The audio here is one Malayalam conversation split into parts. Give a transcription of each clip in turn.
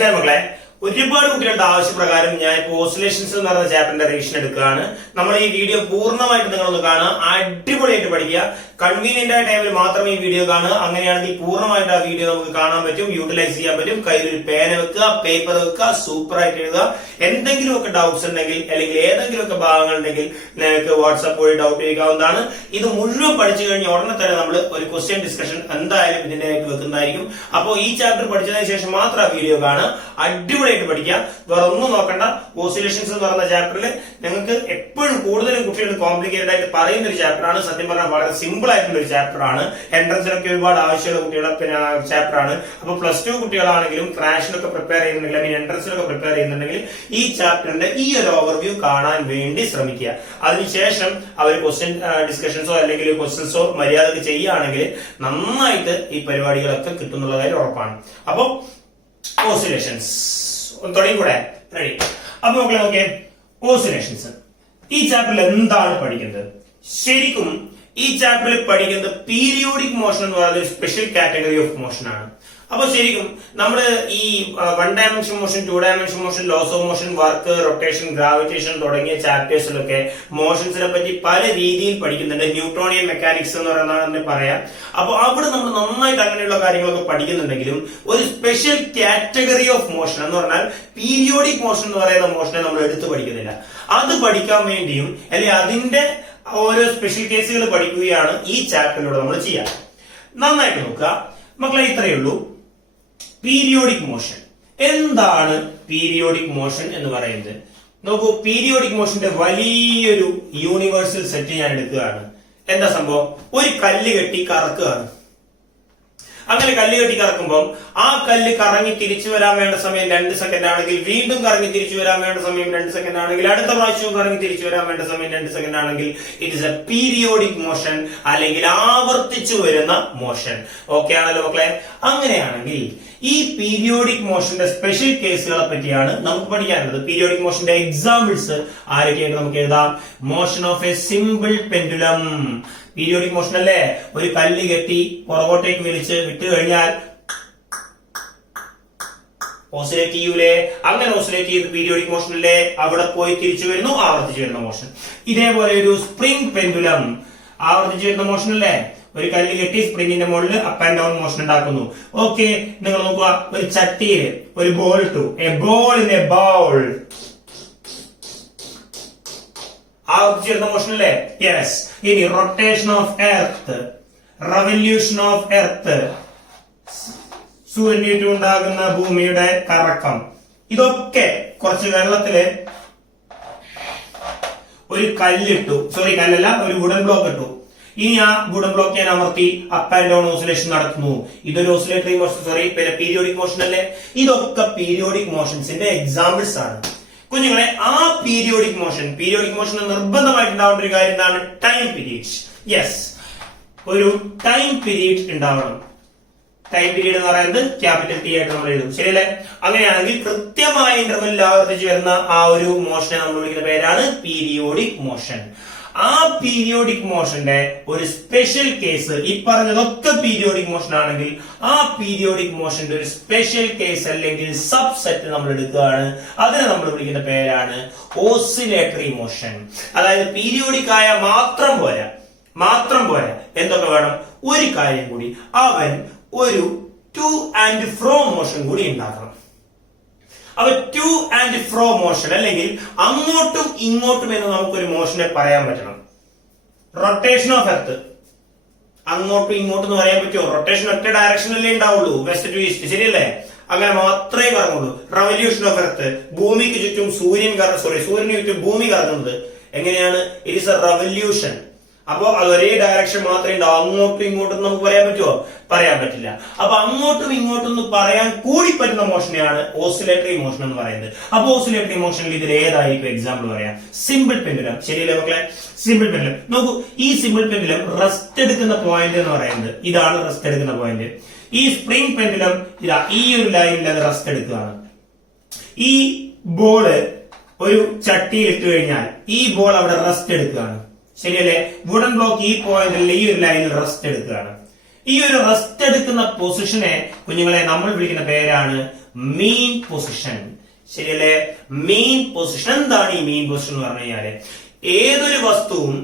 നമസ്കാരം മക്കളെ. ഒരുപാട് കുട്ടികളുടെ ആവശ്യപ്രകാരം ഞാൻ ഇപ്പോൾ ഓസിലേഷൻസ് എന്ന് പറയുന്ന ചാപ്റ്ററിന്റെ റിവിഷൻ എടുക്കുകയാണ്. നമ്മൾ ഈ വീഡിയോ പൂർണ്ണമായിട്ട് നിങ്ങളൊന്ന് കാണുക, അടിപൊളിയായിട്ട് പഠിക്കുക. കൺവീനിയന്റ് ആയ ടൈമിൽ മാത്രം ഈ വീഡിയോ കാണുക. അങ്ങനെയാണെങ്കിൽ പൂർണ്ണമായിട്ട് ആ വീഡിയോ നമുക്ക് കാണാൻ പറ്റും, യൂട്ടിലൈസ് ചെയ്യാൻ പറ്റും. കയ്യിലൊരു പേന വെക്കുക, പേപ്പർ വെക്കുക, സൂപ്പറായിട്ട് എഴുതുക. എന്തെങ്കിലുമൊക്കെ ഡൗട്ട്സ് ഉണ്ടെങ്കിൽ അല്ലെങ്കിൽ ഏതെങ്കിലുമൊക്കെ ഭാഗങ്ങൾ ഉണ്ടെങ്കിൽ നിങ്ങൾക്ക് വാട്സാപ്പ് വഴി ഡൗട്ട് ചോദിക്കാവുന്നതാണ്. ഇത് മുഴുവൻ പഠിച്ചു കഴിഞ്ഞ ഉടനെ തന്നെ നമ്മൾ ഒരു ക്വസ്റ്റ്യൻ ഡിസ്കഷൻ എന്തായാലും ഇതിന്റെ ആയിട്ട് വെക്കുന്നതായിരിക്കും. അപ്പോൾ ഈ ചാപ്റ്റർ പഠിച്ചതിന് ശേഷം മാത്രം ആ വീഡിയോ കാണുക, അടിപൊളിയായിട്ട് പഠിക്കാം. വേറെ ഒന്നും നോക്കണ്ട. ഓസിലേഷൻസ് എന്ന് പറയുന്ന ചാപ്റ്ററിൽ നിങ്ങൾക്ക് എപ്പോഴും കൂടുതലും കുട്ടികൾ കോംപ്ലിക്കേറ്റഡ് ആയിട്ട് പറയുന്ന ഒരു ചാപ്റ്ററാണ്. സത്യം പറഞ്ഞാൽ വളരെ സിമ്പിൾ ആയിട്ടുള്ള ഒരു ചാപ്റ്ററാണ്. എൻട്രൻസിനൊക്കെ ഒരുപാട് ആവശ്യമുള്ള കുട്ടികളുടെ ചാപ്റ്ററാണ്. അപ്പൊ +2 കുട്ടികളാണെങ്കിലും ക്രാഷിനൊക്കെ പ്രിപ്പയർ ചെയ്യുന്നുണ്ടെങ്കിൽ അല്ലെങ്കിൽ എൻട്രൻസിനൊക്കെ പ്രിപ്പയർ ചെയ്യുന്നുണ്ടെങ്കിൽ ഈ ചാപ്റ്ററിന്റെ ഈ ഒരു ഓവർവ്യൂ കാണാൻ വേണ്ടി ശ്രമിക്കുക. അതിനുശേഷം അവർ ക്വസ്റ്റ്യൻ ഡിസ്കഷൻസോ അല്ലെങ്കിൽ ക്വസ്റ്റ്യൻസോ മര്യാദക്ക് ചെയ്യുകയാണെങ്കിൽ നന്നായിട്ട് ഈ പരിപാടികളൊക്കെ കിട്ടുന്നുള്ള കാര്യം ഉറപ്പാണ്. അപ്പൊ ഓസിലേഷൻസ് തുടങ്ങിക്കൂടെ? റെഡി? അപ്പൊ മക്കളെ നോക്കിയേ, ഓസിലേഷൻസ് ഈ ചാപ്റ്ററിൽ എന്താണ് പഠിക്കുന്നത്? ശരിക്കും ഈ ചാപ്റ്ററിൽ പഠിക്കുന്നത് പീരിയോഡിക് മോഷൻ എന്ന് പറയുന്ന ഒരു സ്പെഷ്യൽ കാറ്റഗറി ഓഫ് മോഷൻ ആണ്. അപ്പൊ ശരിക്കും നമ്മള് ഈ 1 dimension motion, 2 dimension motion, laws of motion, work, rotation, gravitation തുടങ്ങിയ ചാപ്റ്റേഴ്സിലൊക്കെ മോഷൻസിനെ പറ്റി പല രീതിയിൽ പഠിക്കുന്നുണ്ട്. ന്യൂട്ടോണിയൻ മെക്കാനിക്സ് എന്ന് പറയുന്നതിനെ പറയാം. അപ്പൊ അവിടെ നമ്മൾ നന്നായിട്ട് അങ്ങനെയുള്ള കാര്യങ്ങളൊക്കെ പഠിക്കുന്നുണ്ടെങ്കിലും ഒരു സ്പെഷ്യൽ കാറ്റഗറി ഓഫ് മോഷൻ എന്ന് പറഞ്ഞാൽ പീരിയോഡിക് മോഷൻ എന്ന് പറയുന്ന മോഷനെ നമ്മൾ എടുത്തു പഠിക്കുന്നില്ല. അത് പഠിക്കാൻ വേണ്ടിയും അല്ലെങ്കിൽ അതിന്റെ ഓരോ സ്പെഷ്യൽ കേസുകൾ പഠിക്കുകയാണ് ഈ ചാപ്റ്ററിലൂടെ നമ്മൾ ചെയ്യാം. നന്നായിട്ട് നോക്കുക മക്കളെ, ഇത്രയേ ഉള്ളൂ. പീരിയോഡിക് മോഷൻ എന്താണ്? പീരിയോഡിക് മോഷൻ എന്ന് പറയുന്നത് നോക്കൂ, പീരിയോഡിക് മോഷന്റെ വലിയൊരു യൂണിവേഴ്സൽ സെറ്റ് ഞാൻ എടുക്കുകയാണ്. എന്താ സംഭവം? ഒരു കല്ല് കെട്ടി കറക്കുകയാണ്. അങ്ങനെ കല്ല് കെട്ടി കറക്കുമ്പോൾ ആ കല്ല് കറങ്ങി തിരിച്ചു വരാൻ വേണ്ട സമയം 2 സെക്കൻഡ് ആണെങ്കിൽ, വീണ്ടും കറങ്ങി തിരിച്ചു വരാൻ വേണ്ട സമയം 2 സെക്കൻഡ് ആണെങ്കിൽ, അടുത്ത പ്രാവശ്യവും കറങ്ങി തിരിച്ചു വരാൻ വേണ്ട സമയം 2 സെക്കൻഡ് ആണെങ്കിൽ it is A periodic motion അല്ലെങ്കിൽ ആവർത്തിച്ചു വരുന്ന മോഷൻ. ഓക്കെ ആണല്ലോ മക്കളെ? അങ്ങനെയാണെങ്കിൽ ഈ പീരിയോഡിക് മോഷന്റെ സ്പെഷ്യൽ കേസുകളെ പറ്റിയാണ് നമുക്ക് പഠിക്കാനുള്ളത്. പീരിയോഡിക് മോഷന്റെ എക്സാമ്പിൾസ് ആരൊക്കെയാണ് നമുക്ക് എഴുതാം? Motion of a simple pendulum. Periodic motion അല്ലേ? ഒരു കല്ല് കെട്ടി പുറകോട്ടേക്ക് വലിച്ച് വിട്ടു കഴിഞ്ഞാൽ ഓസിലേറ്റ് ചെയ്യൂലേ? അങ്ങനെ ഓസിലേറ്റ് ചെയ്ത് പീരിയോഡിക് മോഷൻ അല്ലേ? അവിടെ പോയി തിരിച്ചു വരുന്നു, ആവർത്തിച്ചു വരുന്ന മോഷൻ. ഇതേപോലെ ഒരു സ്പ്രിംഗ് പെൻഡുലം ആവർത്തിച്ചു വരുന്ന മോഷൻ അല്ലേ? ഒരു കല്ല് കെട്ടി സ്പ്രിംഗിന്റെ മുകളിൽ അപ്പ് ആൻഡ് ഡൗൺ മോഷൻ ഉണ്ടാക്കുന്നു. ഓക്കെ, നിങ്ങൾ നോക്കുക, ഒരു ചട്ടിയിൽ ഒരു ബോൾ ഇട്ടു, a ball in a bowl, ആവർത്തിച്ചിരുന്ന മോഷൻ അല്ലേ? യെസ്. ഇനി rotation of earth, revolution of earth, സൂര്യനേറ്റ് ഉണ്ടാകുന്ന ഭൂമിയുടെ കറക്കം, ഇതൊക്കെ കുറച്ച് വെള്ളത്തില് ഒരു കല്ലിട്ടു, സോറി കല്ലല്ല, ഒരു വുഡൻ ബ്ലോക്ക് ഇട്ടു. ഇനി ആ വുഡൻ ബ്ലോക്ക് ഞാൻ അമർത്തി അപ്പ് ആൻഡ് ഡൗൺ ഓസിലേഷൻ നടത്തുന്നു. ഇതൊരു ഓസിലേറ്ററി മോഷൻ, സോറി പിന്നെ പീരിയോഡിക് മോഷൻ അല്ലേ? ഇതൊക്കെ പീരിയോഡിക് മോഷൻസിന്റെ എക്സാമ്പിൾസ് ആണ് കുഞ്ഞുങ്ങളെ. ആ പീരിയോഡിക് മോഷൻ നിർബന്ധമായിട്ടുണ്ടാവേണ്ട ഒരു കാര്യം എന്താണ്? Time period. യെസ്, ഒരു ടൈം പീരീഡ് ഉണ്ടാവണം. ടൈം പീരീഡ് എന്ന് പറയുന്നത് ക്യാപിറ്റൽ ടി ആയിട്ട് നമ്മൾ എഴുതും, ശരിയല്ലേ? അങ്ങനെയാണെങ്കിൽ കൃത്യമായ ഇന്റർവെല്ലിൽ ആവർത്തിച്ച് വരുന്ന ആ ഒരു മോഷനെ നമ്മൾ വിളിക്കുന്ന പേരാണ് പീരിയോഡിക് മോഷൻ. ആ പീരിയോഡിക് മോഷന്റെ ഒരു സ്പെഷ്യൽ കേസ്, ഈ പറഞ്ഞതൊക്കെ പീരിയോഡിക് മോഷൻ ആണെങ്കിൽ ആ പീരിയോഡിക് മോഷന്റെ ഒരു സ്പെഷ്യൽ കേസ് അല്ലെങ്കിൽ സബ്സെറ്റ് നമ്മൾ എടുക്കുകയാണ്. അതിനെ നമ്മൾ വിളിക്കുന്ന പേരാണ് ഓസിലേറ്ററി മോഷൻ. അതായത് പീരിയോഡിക് ആയ മാത്രം പോരാ, എന്തൊക്കെ വേണം? ഒരു കാര്യം കൂടി, അവൻ ഒരു ടു ആൻഡ് ഫ്രോ മോഷൻ കൂടി ഉണ്ടാക്കണം. അപ്പൊ ടു ആൻഡ് ഫ്രോ മോഷൻ അല്ലെങ്കിൽ അങ്ങോട്ടും ഇങ്ങോട്ടും എന്ന് നമുക്കൊരു മോഷനെ പറയാൻ പറ്റണം. റൊട്ടേഷൻ ഓഫ് എർത്ത്, അങ്ങോട്ടും ഇങ്ങോട്ടും എന്ന് പറയാൻ പറ്റുമോ? റൊട്ടേഷൻ ഒറ്റ ഡയറക്ഷനിലേ ഉണ്ടാവുള്ളൂ, വെസ്റ്റ് ടു ഈസ്റ്റ്, ശരിയല്ലേ? അങ്ങനെ മാത്രമേ കറങ്ങുള്ളൂ. റവല്യൂഷൻ ഓഫ് എർത്ത്, ഭൂമിക്ക് ചുറ്റും സൂര്യന് ചുറ്റും ഭൂമി കറങ്ങുന്നത് എങ്ങനെയാണ്? It is A revolution. അപ്പൊ അത് ഒരേ ഡയറക്ഷൻ മാത്രമേ ഉണ്ടാവും. അങ്ങോട്ടും ഇങ്ങോട്ടും നമുക്ക് പറയാൻ പറ്റുമോ? പറയാൻ പറ്റില്ല. അപ്പൊ അങ്ങോട്ടും ഇങ്ങോട്ടും എന്ന് പറയാൻ കൂടി പറ്റുന്ന മോഷനെയാണ് ഓസിലേറ്ററി മോഷൻ എന്ന് പറയുന്നത്. അപ്പൊ ഓസിലേറ്ററി മോഷനിൽ ഇതിൽ ഏതായിരിക്കും എക്സാമ്പിൾ പറയാം? സിമ്പിൾ പെൻഡുലം, ശരിയല്ലേ മക്കളെ? സിമ്പിൾ പെൻഡുലം നോക്കൂ, ഈ സിമ്പിൾ പെൻഡുലം റെസ്റ്റ് എടുക്കുന്ന പോയിന്റ് എന്ന് പറയുന്നത് ഇതാണ്. റെസ്റ്റ് എടുക്കുന്ന പോയിന്റ് ഈ സ്പ്രിംഗ് പെൻഡുലം ഇതാ ഈ ഒരു ലൈനിൽ അത് റെസ്റ്റ് എടുക്കുകയാണ്. ഈ ബോള് ഒരു ചട്ടിയിൽ ഇട്ട് കഴിഞ്ഞാൽ ഈ ബോൾ അവിടെ റെസ്റ്റ് എടുക്കുകയാണ്, ശരിയല്ലേ? വുഡൻ ബ്ലോക്ക് ഈ പോയിന്റിൽ ഈ ഒരു ലൈനിൽ റെസ്റ്റ് എടുക്കുകയാണ്. ഈ ഒരു റെസ്റ്റ് എടുക്കുന്ന പൊസിഷനെ കുഞ്ഞുങ്ങളെ നമ്മൾ വിളിക്കുന്ന പേരാണ് മീൻ പൊസിഷൻ. ശരിയല്ലേ? മീൻ പൊസിഷൻ. എന്താണ് ഈ മീൻ പൊസിഷൻ എന്ന് പറഞ്ഞു കഴിഞ്ഞാല് ഏതൊരു വസ്തുവും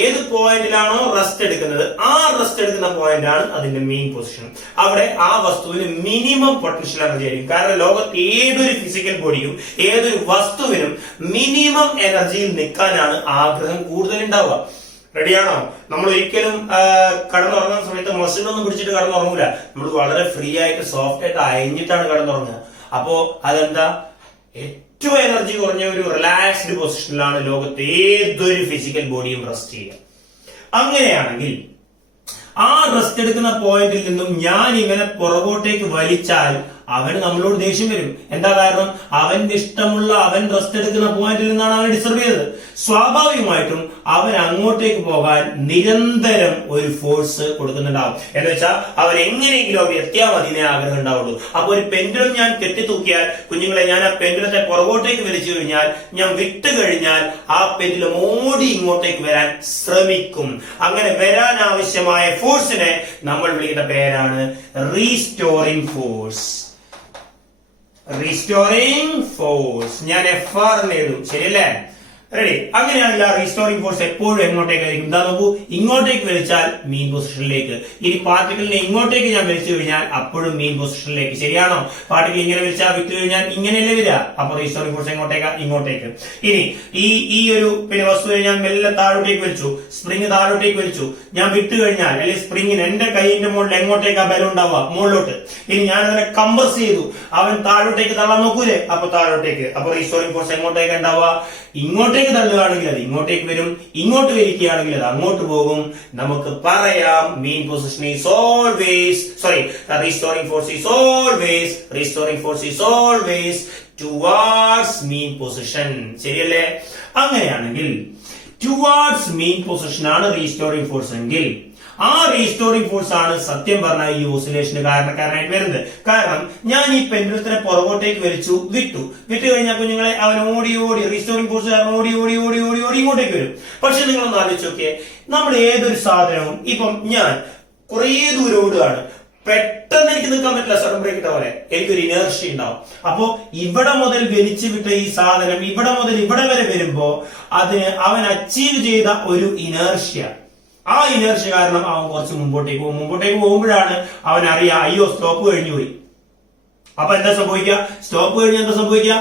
ഏത് പോയിന്റിലാണോ റെസ്റ്റ് എടുക്കുന്നത് ആ റെസ്റ്റ് എടുക്കുന്ന പോയിന്റ് ആണ് അതിന്റെ മെയിൻ പൊസിഷൻ. അവിടെ ആ വസ്തുവിന് മിനിമം പൊട്ടൻഷ്യൽ എനർജി ആയിരിക്കും. കാരണം ലോകത്ത് ഏതൊരു ഫിസിക്കൽ ബോഡിയും ഏതൊരു വസ്തുവിനും മിനിമം എനർജിയിൽ നിൽക്കാനാണ് ആഗ്രഹം കൂടുതൽ ഉണ്ടാവുക. റെഡിയാണോ? നമ്മൾ ഒരിക്കലും കടന്നുറങ്ങുന്ന സമയത്ത് മസിലൊന്നും പിടിച്ചിട്ട് കടന്നുറങ്ങൂല. നമ്മൾ വളരെ ഫ്രീ ആയിട്ട് സോഫ്റ്റ് ആയിട്ട് അയഞ്ഞിട്ടാണ് കടന്നുറങ്ങുക. അപ്പോ അതെന്താ? ഏറ്റവും എനർജി കുറഞ്ഞ ഒരു റിലാക്സ്ഡ് പൊസിഷനിലാണ് ലോകത്തെ ഏതൊരു ഫിസിക്കൽ ബോഡിയും റെസ്റ്റ് ചെയ്യുക. അങ്ങനെയാണെങ്കിൽ ആ റെസ്റ്റ് എടുക്കുന്ന പോയിന്റിൽ നിന്നും ഞാൻ ഇവനെ പുറകോട്ടേക്ക് വലിച്ചാൽ അവന് നമ്മളോട് ദേഷ്യം വരും. എന്താ കാരണം? അവന്റെ ഇഷ്ടമുള്ള അവൻ റെസ്റ്റ് എടുക്കുന്ന പോയിന്റിൽ നിന്നാണ് അവനെ ഡിസ്റ്റർബ് ചെയ്തത്. സ്വാഭാവികമായിട്ടും അവൻ അങ്ങോട്ടേക്ക് പോകാൻ നിരന്തരം ഒരു ഫോഴ്സ് കൊടുക്കുന്നുണ്ടാവും. എന്ന് വെച്ചാൽ അവൻ എങ്ങനെയെങ്കിലും അവിടെ എത്തിയാൽ മതിയെ ആഗ്രഹം ഉണ്ടാവുള്ളൂ. അപ്പൊ ഒരു പെൻഡുലം ഞാൻ കെട്ടിത്തൂക്കിയാൽ കുഞ്ഞുങ്ങളെ, ഞാൻ ആ പെൻഡുലത്തെ പുറകോട്ടേക്ക് വലിച്ചു കഴിഞ്ഞാൽ, ഞാൻ വിട്ടു കഴിഞ്ഞാൽ ആ പെൻഡുലം ഓടി ഇങ്ങോട്ടേക്ക് വരാൻ ശ്രമിക്കും. അങ്ങനെ വരാൻ ആവശ്യമായ ഫോഴ്സിനെ നമ്മൾ വിളിക്കുന്ന പേരാണ് റീസ്റ്റോറിംഗ് ഫോഴ്സ്. Restoring force. ഞാൻ FR നേടും. ശരിയല്ലേ? റെഡി? അങ്ങനെയാണെങ്കിൽ ആ റീസ്റ്റോറിംഗ് ഫോഴ്സ് എപ്പോഴും എങ്ങോട്ടേക്കായിരിക്കും? എന്താ നോക്കൂ, ഇങ്ങോട്ടേക്ക് വലിച്ചാൽ മീൻ പൊസിഷനിലേക്ക്. ഇനി പാർട്ടിക്കിളിനെ ഇങ്ങോട്ടേക്ക് ഞാൻ വലിച്ചു കഴിഞ്ഞാൽ അപ്പോഴും മീൻ പൊസിഷനിലേക്ക്. ശരിയാണോ? പാർട്ടിക്കിൾ ഇങ്ങനെ വലിച്ചാൽ വിട്ടു കഴിഞ്ഞാൽ ഇങ്ങനെയല്ലേ വരിക. അപ്പൊ റീസ്റ്റോറിംഗ് ഫോഴ്സ് എങ്ങോട്ടേക്കാ? ഇങ്ങോട്ടേക്ക്. ഇനി ഈ ഒരു വസ്തുവിനെ ഞാൻ മെല്ലെ താഴോട്ടേക്ക് വലിച്ചു, സ്പ്രിങ് താഴോട്ടേക്ക് വലിച്ചു, ഞാൻ വിട്ടു കഴിഞ്ഞാൽ അല്ലെങ്കിൽ സ്പ്രിങ്ങിന് എന്റെ കൈയിന്റെ മുകളിൽ എങ്ങോട്ടേക്കാ ബലം ഉണ്ടാവുക? മുകളിലോട്ട്. ഇനി ഞാൻ അതിനെ കംപ്രസ് ചെയ്തു, അവൻ താഴോട്ടേക്ക് തള്ളാൻ നോക്കൂലേ? അപ്പൊ താഴോട്ടേക്ക്. അപ്പൊ റീസ്റ്റോറിംഗ് ഫോഴ്സ് എങ്ങോട്ടേക്ക് ഉണ്ടാവുക? ഇങ്ങോട്ടേക്ക് തള്ളുകയാണെങ്കിൽ അത് ഇങ്ങോട്ടേക്ക് വരും, ഇങ്ങോട്ട് വലിക്കുകയാണെങ്കിൽ അത് അങ്ങോട്ട് പോകും. നമുക്ക് പറയാം മീൻ position is always restoring force is always towards mean position. ശരിയല്ലേ? അങ്ങനെയാണെങ്കിൽ ടുവാർഡ്സ് മീൻ പൊസിഷൻ ആണ് റീസ്റ്റോറിംഗ് ഫോഴ്സ് എങ്കിൽ ആ റീസ്റ്റോറിംഗ് ഫോഴ്സ് ആണ് സത്യം പറഞ്ഞാൽ ഈ ഓസിലേഷന് കാരണക്കാരനായിട്ട് വരുന്നത്. കാരണം ഞാൻ ഈ പെൻഡുലത്തിനെ പുറകോട്ടേക്ക് വിട്ടു കഴിഞ്ഞാൽ കുഞ്ഞുങ്ങളെ അവൻ ഓടി റീസ്റ്റോറിംഗ് ഫോഴ്സ് കാരണം ഓടി ഇങ്ങോട്ടേക്ക് വരും. പക്ഷെ നിങ്ങളൊന്ന് ആലോചിച്ച് നോക്കിയേ, നമ്മൾ ഏതൊരു സാധനവും ഇപ്പം ഞാൻ കുറേ ദൂരം ഓടുകയാണ്, പെട്ടെന്ന് എനിക്ക് നിൽക്കാൻ പറ്റില്ല. സഡൻ ബ്രേക്ക് ഇട്ട പോലെ എനിക്കൊരു ഇനേർഷ്യ ഉണ്ടാവും. അപ്പോ ഇവിടെ മുതൽ വലിച്ചു വിട്ട ഈ സാധനം ഇവിടെ മുതൽ ഇവിടെ വരെ വരുമ്പോ അതിന് അവൻ അച്ചീവ് ചെയ്ത ഒരു ഇനേർഷ്യ, ആ ഇനേർഷ്യ കാരണം അവൻ കുറച്ച് മുമ്പോട്ടേക്ക് പോകുമ്പോഴാണ് അവൻ അറിയാം അയ്യോ സ്റ്റോപ്പ് കഴിഞ്ഞു പോയി. അപ്പൊ എന്താ സംഭവിക്കുക? സ്റ്റോപ്പ് കഴിഞ്ഞാൽ എന്താ സംഭവിക്കുക?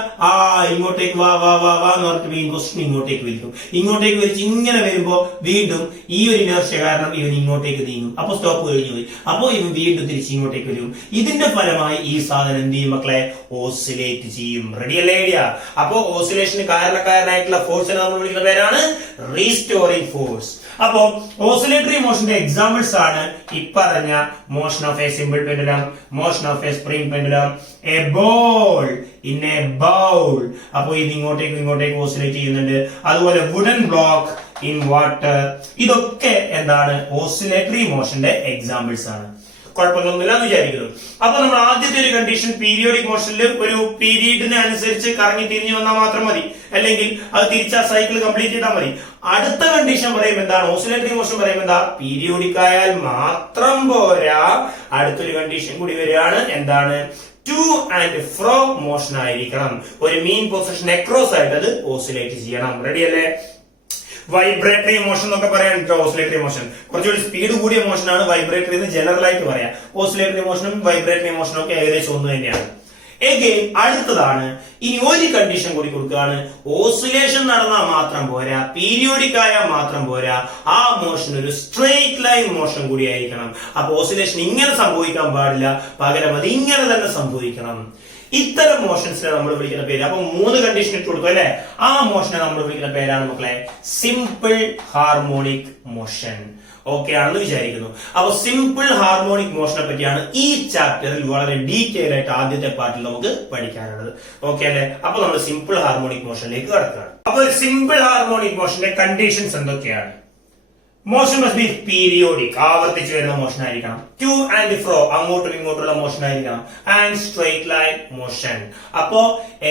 ഇങ്ങോട്ടേക്ക് വാ എന്ന് പറഞ്ഞിട്ട് മീൻ പൊസിഷൻ ഇങ്ങോട്ടേക്ക് വലിച്ച് ഇങ്ങനെ വരുമ്പോ വീണ്ടും ഈ ഒരു ഇനേർഷ്യ കാരണം ഇവൻ ഇങ്ങോട്ടേക്ക് നീങ്ങും. അപ്പൊ സ്റ്റോപ്പ് കഴിഞ്ഞു പോയി. അപ്പൊ ഇവൻ വീണ്ടും തിരിച്ച് ഇങ്ങോട്ടേക്ക് വരും. ഇതിന്റെ ഫലമായി ഈ സാധനം എന്ത് ചെയ്യും മക്കളെ? ഓസിലേറ്റ് ചെയ്യും. റെഡിയല്ലേ ഐഡിയ? അപ്പോ ഓസിലേഷന് കാരണക്കാരനായിട്ടുള്ള ഫോഴ്സിനെ നമ്മൾ വിളിക്കുന്ന പേരാണ് റീസ്റ്റോറിംഗ് ഫോഴ്സ്. അപ്പോ ഓസിലേറ്ററി മോഷന്റെ എക്സാമ്പിൾസ് ആണ് ഈ പറഞ്ഞ motion of a simple pendulum, motion of A spring pendulum, A ball in a bowl. അപ്പോ ഇത് ഇങ്ങോട്ടേക്ക് ഓസിലേറ്റ് ചെയ്യുന്നുണ്ട്. അതുപോലെ വുഡൻ ബ്ലോക്ക് ഇൻ വാട്ടർ. ഇതൊക്കെ എന്താണ്? ഓസിലേറ്ററി മോഷന്റെ എക്സാമ്പിൾസ് ആണ്. കുഴപ്പമൊന്നുമില്ല എന്ന് വിചാരിക്കുന്നു. അപ്പൊ നമ്മൾ ആദ്യത്തെ ഒരു കണ്ടീഷൻ പീരിയോഡിക് മോഷനിൽ ഒരു പീരീഡിന് അനുസരിച്ച് കറങ്ങി തിരിഞ്ഞു വന്നാൽ മാത്രം മതി, അല്ലെങ്കിൽ അത് തിരിച്ചാ സൈക്കിൾ കംപ്ലീറ്റ് ചെയ്താൽ മതി. അടുത്ത കണ്ടീഷൻ പറയുമ്പോൾ എന്താണ്? ഓസിലേറ്ററി മോഷൻ പറയുമ്പോൾ എന്താ? പീരിയോഡിക് ആയാൽ മാത്രം പോരാ, അടുത്തൊരു കണ്ടീഷൻ കൂടി വരികയാണ്. എന്താണ്? ടു ആൻഡ് ഫ്രോ മോഷൻ ആയിരിക്കണം. ഒരു മീൻ പൊസിഷൻ അക്രോസ് ആയിട്ട് അത് ഓസിലേറ്റ് ചെയ്യണം. റെഡിയല്ലേ? വൈബ്രേറ്ററി മോഷൻ എന്നൊക്കെ പറയാൻ ഓസിലേറ്ററി മോഷൻ കുറച്ചുകൂടി സ്പീഡ് കൂടിയ മോഷനാണ് വൈബ്രേറ്ററി എന്ന് ജനറൽ ആയിട്ട് പറയാം. ഓസിലേറ്ററി മോഷനും വൈബ്രേറ്ററി മോഷനും ഒക്കെ ഏകദേശം ഒന്ന് തന്നെയാണ്. എഗെയിൻ അടുത്തതാണ്, ഇനി ഒരു കണ്ടീഷൻ കൂടി കൊടുക്കുകയാണ്. ഓസിലേഷൻ നടന്നാൽ മാത്രം പോരാ, പീരിയോഡിക് ആയാൽ മാത്രം പോരാ, ആ മോഷൻ ഒരു സ്ട്രെയിറ്റ് ലൈൻ മോഷൻ കൂടി ആയിരിക്കണം. അപ്പൊ ഓസിലേഷൻ ഇങ്ങനെ സംഭവിക്കാൻ പാടില്ല, പകരം അത് ഇങ്ങനെ തന്നെ സംഭവിക്കണം. ഇത്തരം മോഷൻസിനെ നമ്മൾ വിളിക്കുന്ന പേര്. അപ്പൊ 3 കണ്ടീഷൻ ഇട്ട് കൊടുത്തു അല്ലെ? ആ മോഷനെ നമ്മൾ വിളിക്കുന്ന പേരാണ് മക്കളെ സിമ്പിൾ ഹാർമോണിക് മോഷൻ. ഓക്കെ ആണെന്ന് വിചാരിക്കുന്നു. അപ്പൊ സിമ്പിൾ ഹാർമോണിക് മോഷനെ പറ്റിയാണ് ഈ ചാപ്റ്ററിൽ വളരെ ഡീറ്റെയിൽ ആയിട്ട് ആദ്യത്തെ പാർട്ടിൽ നമുക്ക് പഠിക്കാനുള്ളത്. ഓക്കെ അല്ലെ? അപ്പൊ നമ്മൾ സിമ്പിൾ ഹാർമോണിക് മോഷനിലേക്ക് കടക്കുകയാണ്. അപ്പൊ സിമ്പിൾ ഹാർമോണിക് മോഷന്റെ കണ്ടീഷൻസ് എന്തൊക്കെയാണ്? മോഷൻ മസ്റ്റ് ബി പീരിയോഡിക്, ആവർത്തിച്ച് വരുന്ന മോഷൻ ആയിരിക്കണം. ടു ആൻഡ് ഫ്രോ, അങ്ങോട്ടും ഇങ്ങോട്ടുള്ള മോഷൻ ആയിരിക്കണം. And straight line motion. അപ്പോ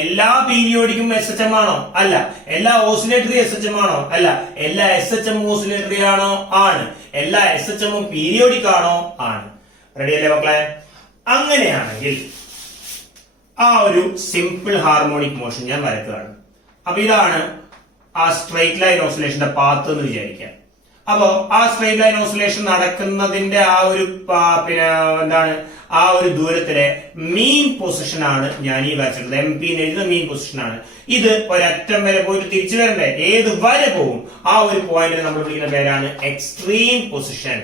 എല്ലാ പീരിയോഡിക്കും SHM ആണോ? അല്ല. എല്ലാ ഓസിലേറ്ററി SHM ആണോ? അല്ല. എല്ലാ SHM ഓസിലേറ്ററി ആണോ? ആണ്. എല്ലാ SHM പീരിയോഡിക് ആണോ? ആണ്. റെഡിയല്ലേ മക്കളെ? അങ്ങനെയാണെങ്കിൽ ആ ഒരു സിമ്പിൾ ഹാർമോണിക് മോഷൻ ഞാൻ വരക്കുകയാണ്. അപ്പൊ ഇതാണ് ആ സ്ട്രെയിറ്റ് ലൈൻ ഓസിലേഷന്റെ പാത്ത് എന്ന് വിചാരിക്കാം. അപ്പോ ആ സ്ട്രെയിറ്റ് ലൈൻ ഓസിലേഷൻ നടക്കുന്നതിന്റെ ആ ഒരു എന്താണ് ആ ഒരു ദൂരത്തിലെ മീൻ പൊസിഷൻ ആണ് ഞാൻ ഈ വരച്ചിട്ടുള്ളത്. എം പി എഴുതുന്ന മീൻ പൊസിഷൻ ആണ്. ഇത് ഒരറ്റം വരെ പോയിട്ട് തിരിച്ചു വരണ്ടേ? ഏത് വരെ പോകും? ആ ഒരു പോയിന്റിന് നമ്മൾ വിളിക്കുന്ന പേരാണ് എക്സ്ട്രീം പൊസിഷൻ.